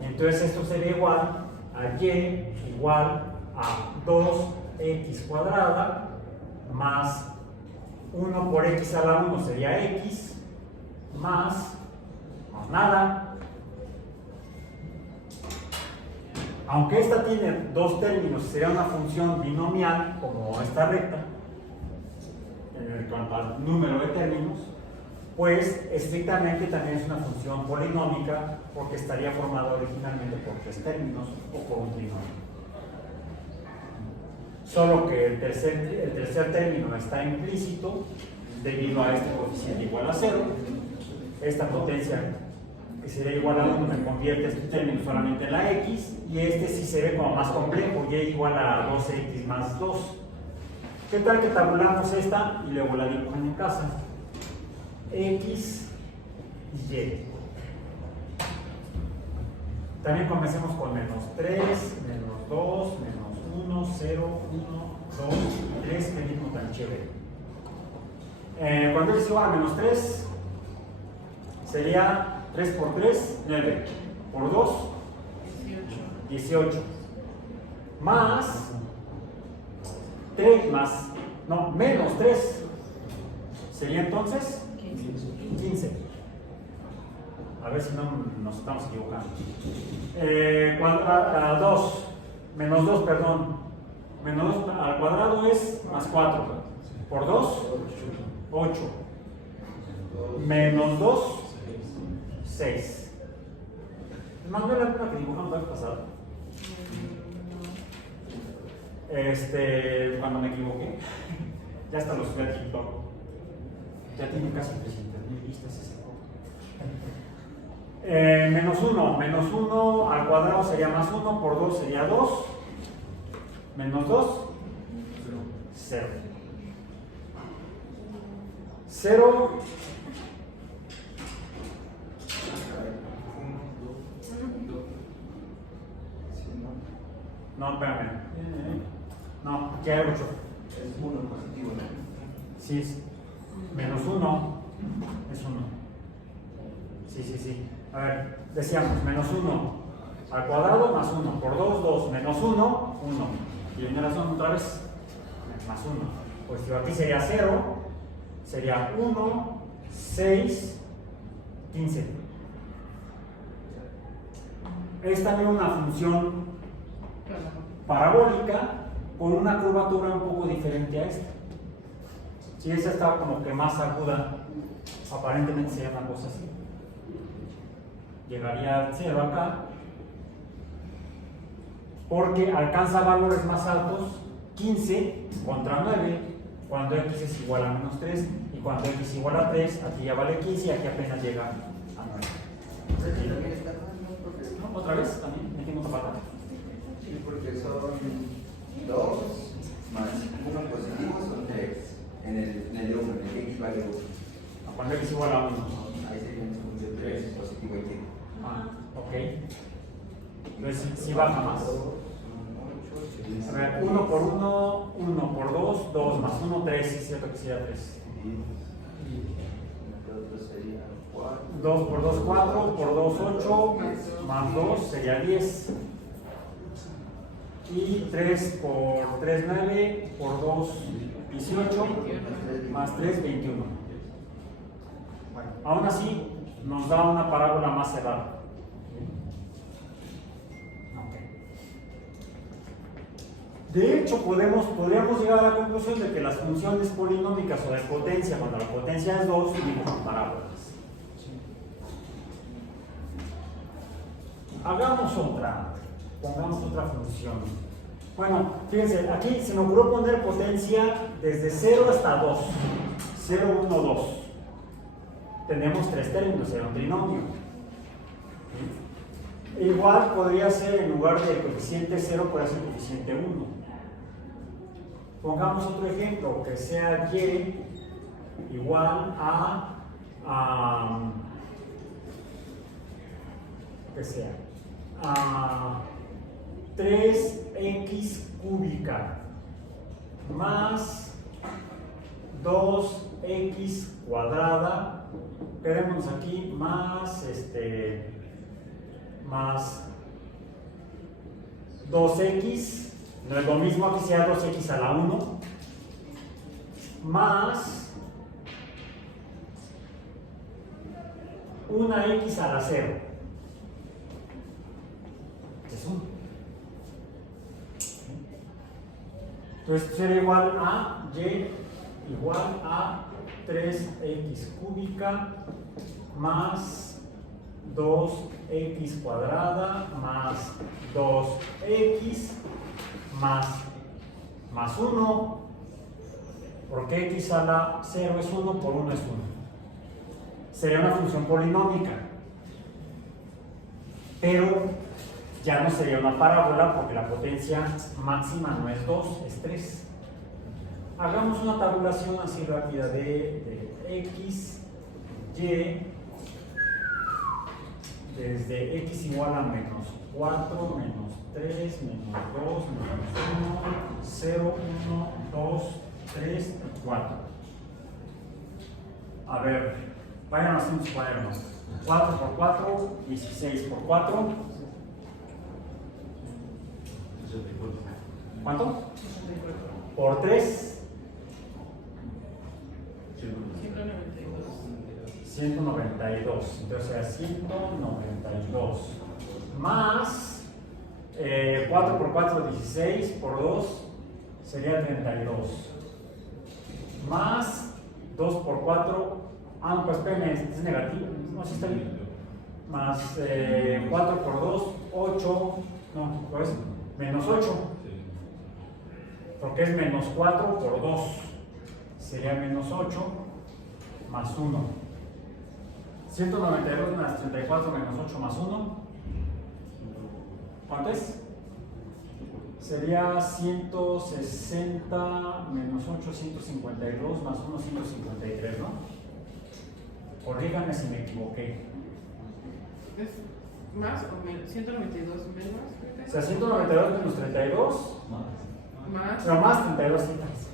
Entonces esto sería igual a y igual a 2x cuadrada más 1 por x a la 1 sería x más nada. Aunque esta tiene dos términos, sería una función binomial como esta recta, en cuanto al número de términos, pues estrictamente también es una función polinómica porque estaría formada originalmente por tres términos o por un trinomio. Solo que el tercer término está implícito debido a este coeficiente igual a 0. Esta potencia que sería igual a 1 me convierte este término solamente en la x, y este sí se ve como más complejo, y igual a 2x más 2. ¿Qué tal que tabulamos esta y luego la dibujan en casa? X y y. También comencemos con menos 3, menos 2, menos 1, 0, 1, 2, 3, que mismo tan chévere. Cuando es igual a menos 3, sería 3 por 3, 9, por 2, 18, más 3 más, no, menos 3, sería entonces 15. A ver si no nos estamos equivocando. 2, menos 2, perdón, menos 2 al cuadrado es más 4, por 2, 8, menos 2, 6. ¿No era la que dibujamos la vez pasada? Cuando me equivoqué, ya hasta lo subí a TikTok. Ya tiene casi 300,000 vistas ese poco. Menos 1 al cuadrado sería más 1, por 2 sería 2, menos 2, 0. 0. No, espérame. No, aquí hay 8. Es 1 positivo, ¿no? Sí, es menos 1 es 1. Sí. A ver, decíamos menos 1 al cuadrado más 1. Por 2, 2. Menos 1, 1. Y viene la razón otra vez. Más 1. Pues si aquí sería 0, sería 1, 6, 15. Es también una función parabólica con una curvatura un poco diferente a esta. Si esa está como que más aguda, aparentemente sería una cosa así. Llegaría al 0 acá, porque alcanza valores más altos, 15 contra 9, cuando x es igual a menos 3, y cuando x es igual a 3, aquí ya vale 15 y aquí apenas llega a 9. ¿Ese también está mal, no, profe? ¿No? ¿Otra vez? ¿También? ¿Metimos pata? Sí, porque son 2 más 1 positivo son 3. En el de 1, en el x vale 1. Cuando x es igual a 1. Ahí sería un 3 positivo y 1. Ah, ok. Entonces, si baja más. A ver, 1 por 1, 1 por 2, 2 más 1, 3. Sí, es cierto que sería 3. 2 por 2, 4. Por 2, 8. Más 2 sería 10. Y 3 por 3, 9. Por 2, 18. Más 3, 21. Bueno, aún así, nos da una parábola más cerrada. De hecho, podríamos llegar a la conclusión de que las funciones polinómicas o de potencia, cuando la potencia es 2, dibujan parábolas. Hagamos otra, pongamos otra función. Bueno, fíjense, aquí se me ocurrió poner potencia desde 0 hasta 2. 0, 1, 2. Tenemos 3 términos, sería un trinomio. Igual podría ser, en lugar de coeficiente 0, podría ser coeficiente 1. Pongamos otro ejemplo, que sea y igual a que sea a 3x cúbica más 2x cuadrada, quedémonos aquí, más más 2x, no es lo mismo, aquí sea 2x a la 1, más 1x a la 0. Es 1. Entonces sería igual a y igual a 3x cúbica más 2x cuadrada más 2x más 1, porque x a la 0 es 1 por 1 es 1. Sería una función polinómica, pero ya no sería una parábola porque la potencia máxima no es 2, es 3. Hagamos una tabulación así rápida de x, y, desde x igual a menos 4, menos 3, menos 2, menos 1, 0, 1, 2, 3, 4. A ver, vayan haciendo sus cuadernos. 4 por 4, 16 por 4. ¿Cuánto? Por 3. 192. Entonces será 192. Más 4 por 4, 16. Por 2 sería 32. Más 2 por 4. Ah, no, pues espérenme, es negativo. No, sí está bien. Más 4 por 2, 8. No, pues menos 8. Porque es menos 4 por 2. Sería menos 8 más 1. 192 más 34 menos 8 más 1. ¿Cuánto es? Sería 160 menos 8, 152 más 1, 153, ¿no? Corríganme si me equivoqué. ¿Es más o menos? 192 menos. O sea, 192 menos 32. Más. Pero más 32 citas.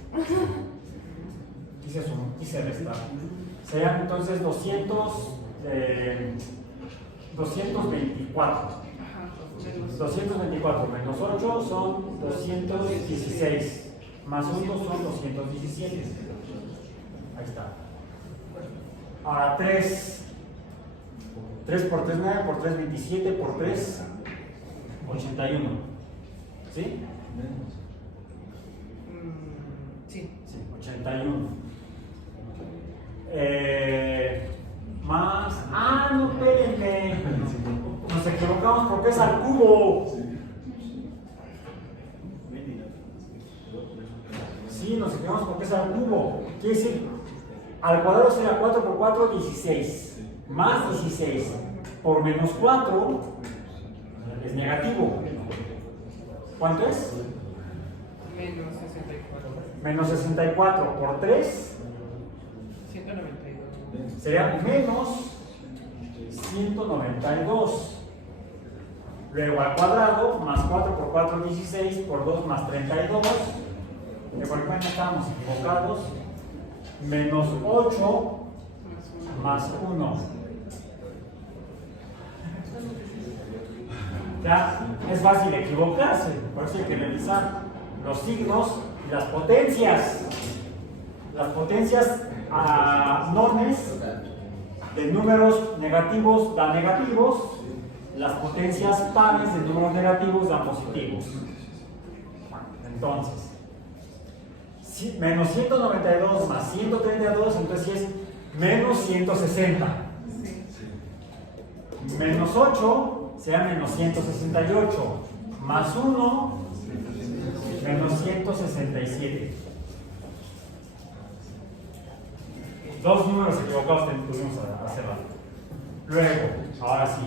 Quise restar. Serían entonces 224. Ajá, menos. 224 menos 8 son 216. Más 1 son 217. Ahí está. Ahora 3. 3 por 3, 9, por 3, 27, por 3, 81. ¿Sí? Sí. Sí, 81. Más. Ah, no, espérenme. Nos equivocamos porque es al cubo. Sí, nos equivocamos porque es al cubo. Quiere decir, al cuadrado será 4 por 4, 16. Más 16 por menos 4 es negativo. ¿Cuánto es? Menos 64. Menos 64 por 3 192. sería menos 192. Luego al cuadrado, más 4 por 4, 16, por 2 más 32. De cualquier manera estábamos equivocados. Menos 8 más 1. Ya es fácil equivocarse, por eso hay que revisar los signos y las potencias. Las potencias normes de números negativos dan negativos, las potencias pares de números negativos dan positivos. Entonces, menos 192 más 132, entonces sí es menos 160. Menos 8 será menos 168, más 1, menos 167. Dos números equivocados tuvimos hace rato. Luego, ahora sí,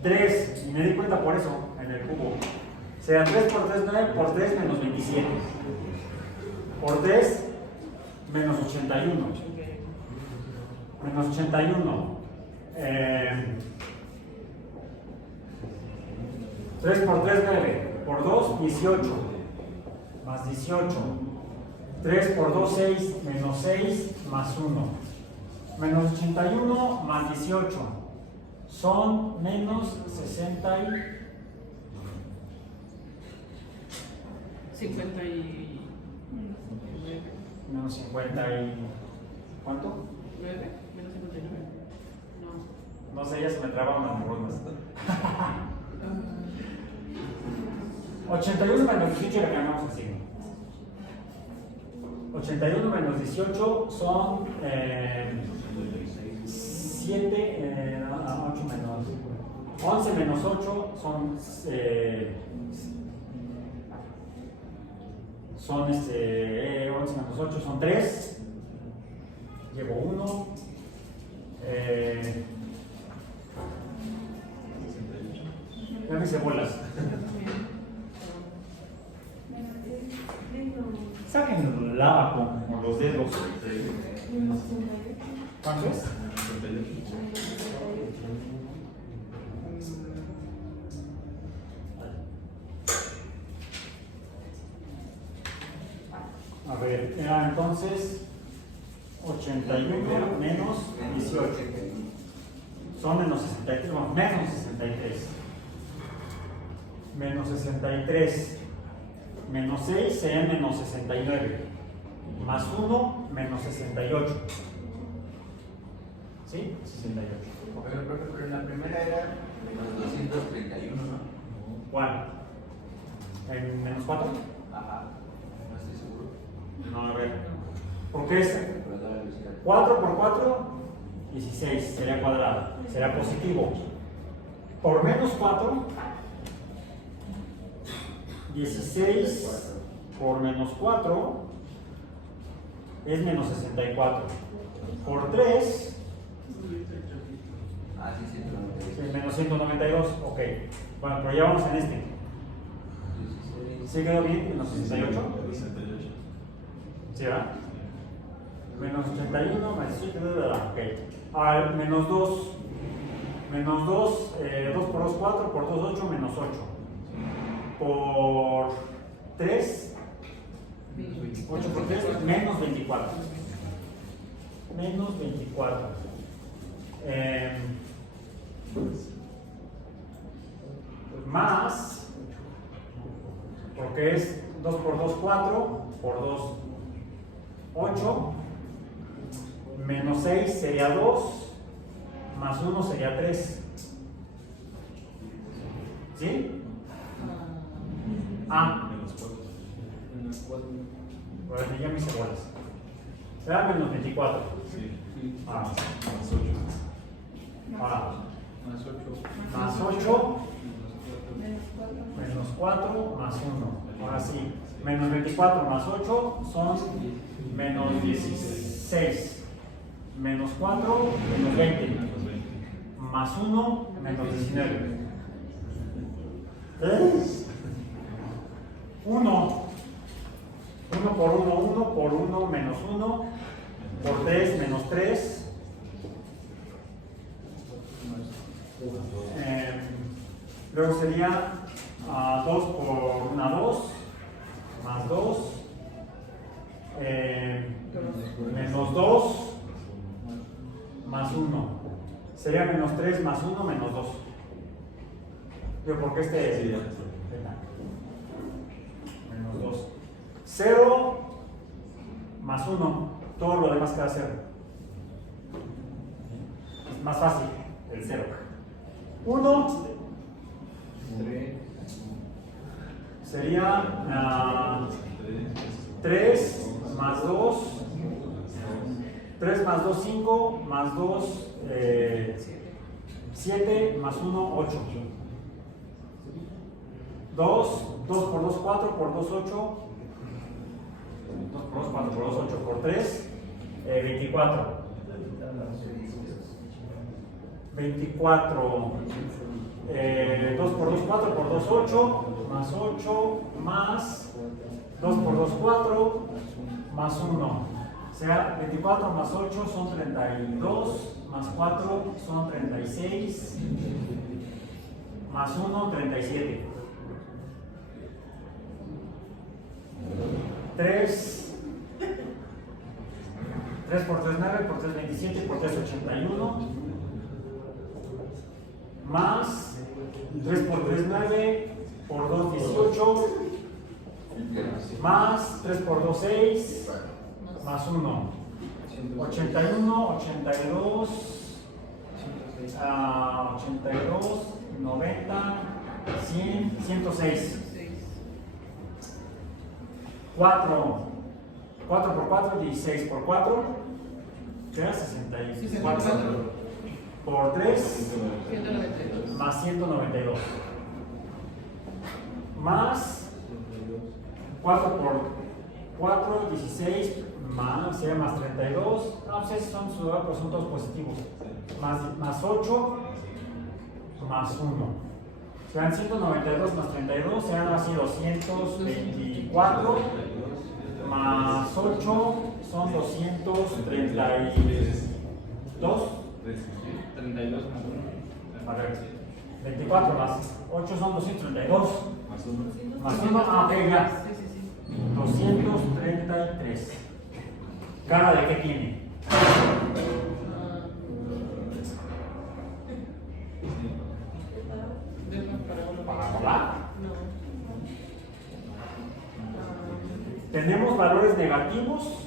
3, y me di cuenta por eso en el cubo. Será 3 por 3, 9 por 3 menos 27. Por 3, menos 81. Menos 81. 3 por 3, 9. Por 2, 18. Más 18. 3 por 2, 6. Menos 6, más 1. Menos 81 más 18 son menos 60 y... 59. Menos 50 y... ¿Cuánto? 9, menos 59. No. No sé, ya se me trabaron las neuronas. 81 menos 18 le cambiamos así. 81 menos 18 son 7, 8 menos 11 menos 8 son 11 menos 8 son 3. Llevo 1. Ya me hice bolas. Saquen el abaco con los dedos. ¿Cuánto es? A ver, era entonces 81 menos 18. Son menos 63, no, menos 63. Menos 63. Menos 6 sería menos 69. Más 1, menos 68. ¿Sí? 68. Pero en la primera era menos 231, ¿no? ¿Cuál? ¿En menos 4? Ajá, no estoy seguro. No, a ver. Porque es Pero dale, Lucía. 4 por 4, 16. Sería cuadrado. Será positivo. Por menos 4, 16 por menos 4 es menos 64. Por 3 Ah, sí, 192. es menos 192. Ok. Bueno, pero ya vamos en este. 16. ¿Sí quedó bien? Menos 68. ¿Sí, verdad? Menos 81 más 18. Ok. Ahora, menos 2. Menos 2. 2 por 2, 4. Por 2, 8. Menos 8. Por 3, 8 por 3, menos 24. Menos 24. Más, porque es 2 por 2, 4, por 2, 8, menos 6 sería 2, más 1 sería 3. ¿Sí? Ah, bueno, ya me hice bolas. Será menos 24. Ah, más 8, menos 4, más 1. Ahora sí, menos 24 más 8 son menos 16. Menos 4, menos 20. Más 1, menos 19. 1. 1 por 1, 1 por 1, menos 1. Por 3, menos 3. Luego sería 2 por una 2, más 2, menos 2, más 1. Sería menos 3 más 1 menos 2. Digo, porque este es menos 2. 0 más 1, todo lo demás queda 0. Es más fácil el 0. 1 sería 3 más 2, 3 más 2, 5, más 2, 7, más 1, 8. 2 por 2, 4, por 2, 8. 2 por 2, 4, por 2, 8, por 3, 24. 24. 2 por 2, 4, por 2, 8, más 8, más 2 por 2, 4, más 1. O sea, 24 más 8 son 32, más 4 son 36, más 1, 37. 3 por 3, 9, por 3, 27, por 3, 81, más 3 por 3, 9, por 2, 18, más 3 por 2, 6, más 1, 81, 82, 82, 90, 100, 106. 4 por 4, 16 por 4, queda 64. Por 3, 192. más 192. Más 4 por 4, 16, más, sería más 32. No, pues esos son todos positivos. Más 8, más 1. Serán 192 más 32, serán así 224, más 8 son 232. 32 más 1. A ver, 24 más 8 son 232. Más 1, ok, ya. 233. ¿Cara de qué tiene? ¿Parábola? Tenemos valores negativos.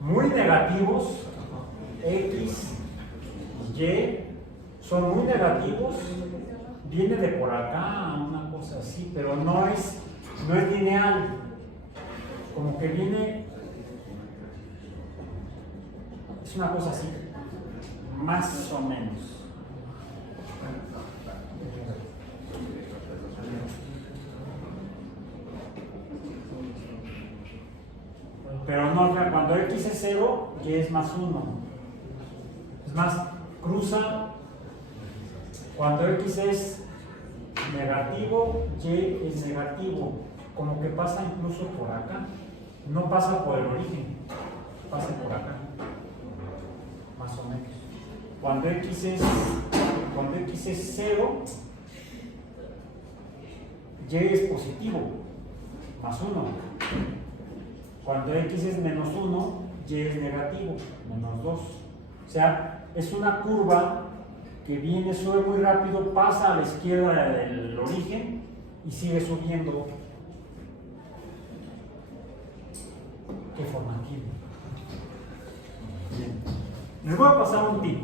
Muy negativos, X, Y, son muy negativos, viene de por acá, una cosa así, pero no es lineal, como que viene, es una cosa así, más o menos. Pero no, cuando X es 0, Y es más 1. Es más, cruza. Cuando X es negativo, Y es negativo. Como que pasa incluso por acá. No pasa por el origen, pasa por acá. Más o menos. Cuando X es 0, Y es positivo. Más 1. Cuando X es menos 1, Y es negativo, menos 2. O sea, es una curva que viene, sube muy rápido, pasa a la izquierda del origen y sigue subiendo. Qué formativo. Bien. Les voy a pasar un tip.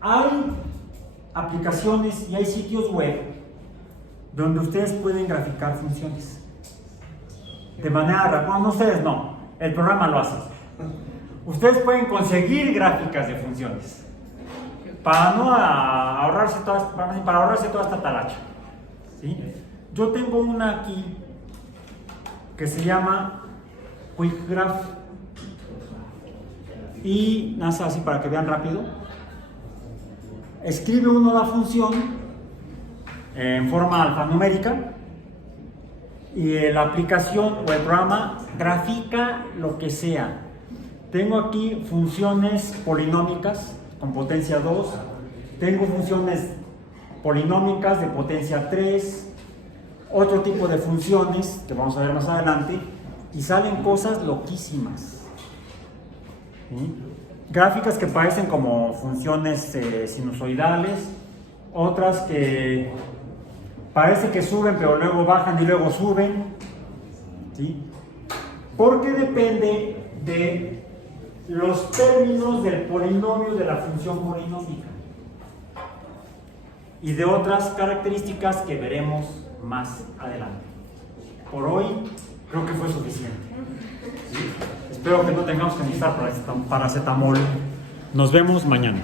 Hay aplicaciones y hay sitios web donde ustedes pueden graficar funciones de manera rápida. Bueno, ustedes no, el programa lo hace. Ustedes pueden conseguir gráficas de funciones para no ahorrarse para ahorrarse toda esta talacha, ¿sí? Yo tengo una aquí que se llama Quick Graph y nace así para que vean rápido. Escribe uno la función en forma alfanumérica y la aplicación o el programa grafica lo que sea. Tengo aquí funciones polinómicas con potencia 2, tengo funciones polinómicas de potencia 3, otro tipo de funciones que vamos a ver más adelante, y salen cosas loquísimas. ¿Sí? Gráficas que parecen como funciones sinusoidales, otras que parece que suben pero luego bajan y luego suben, ¿sí? Porque depende de los términos del polinomio de la función polinómica y de otras características que veremos más adelante. Por hoy creo que fue suficiente. ¿Sí? Espero que no tengamos que necesitar paracetamol. Nos vemos mañana.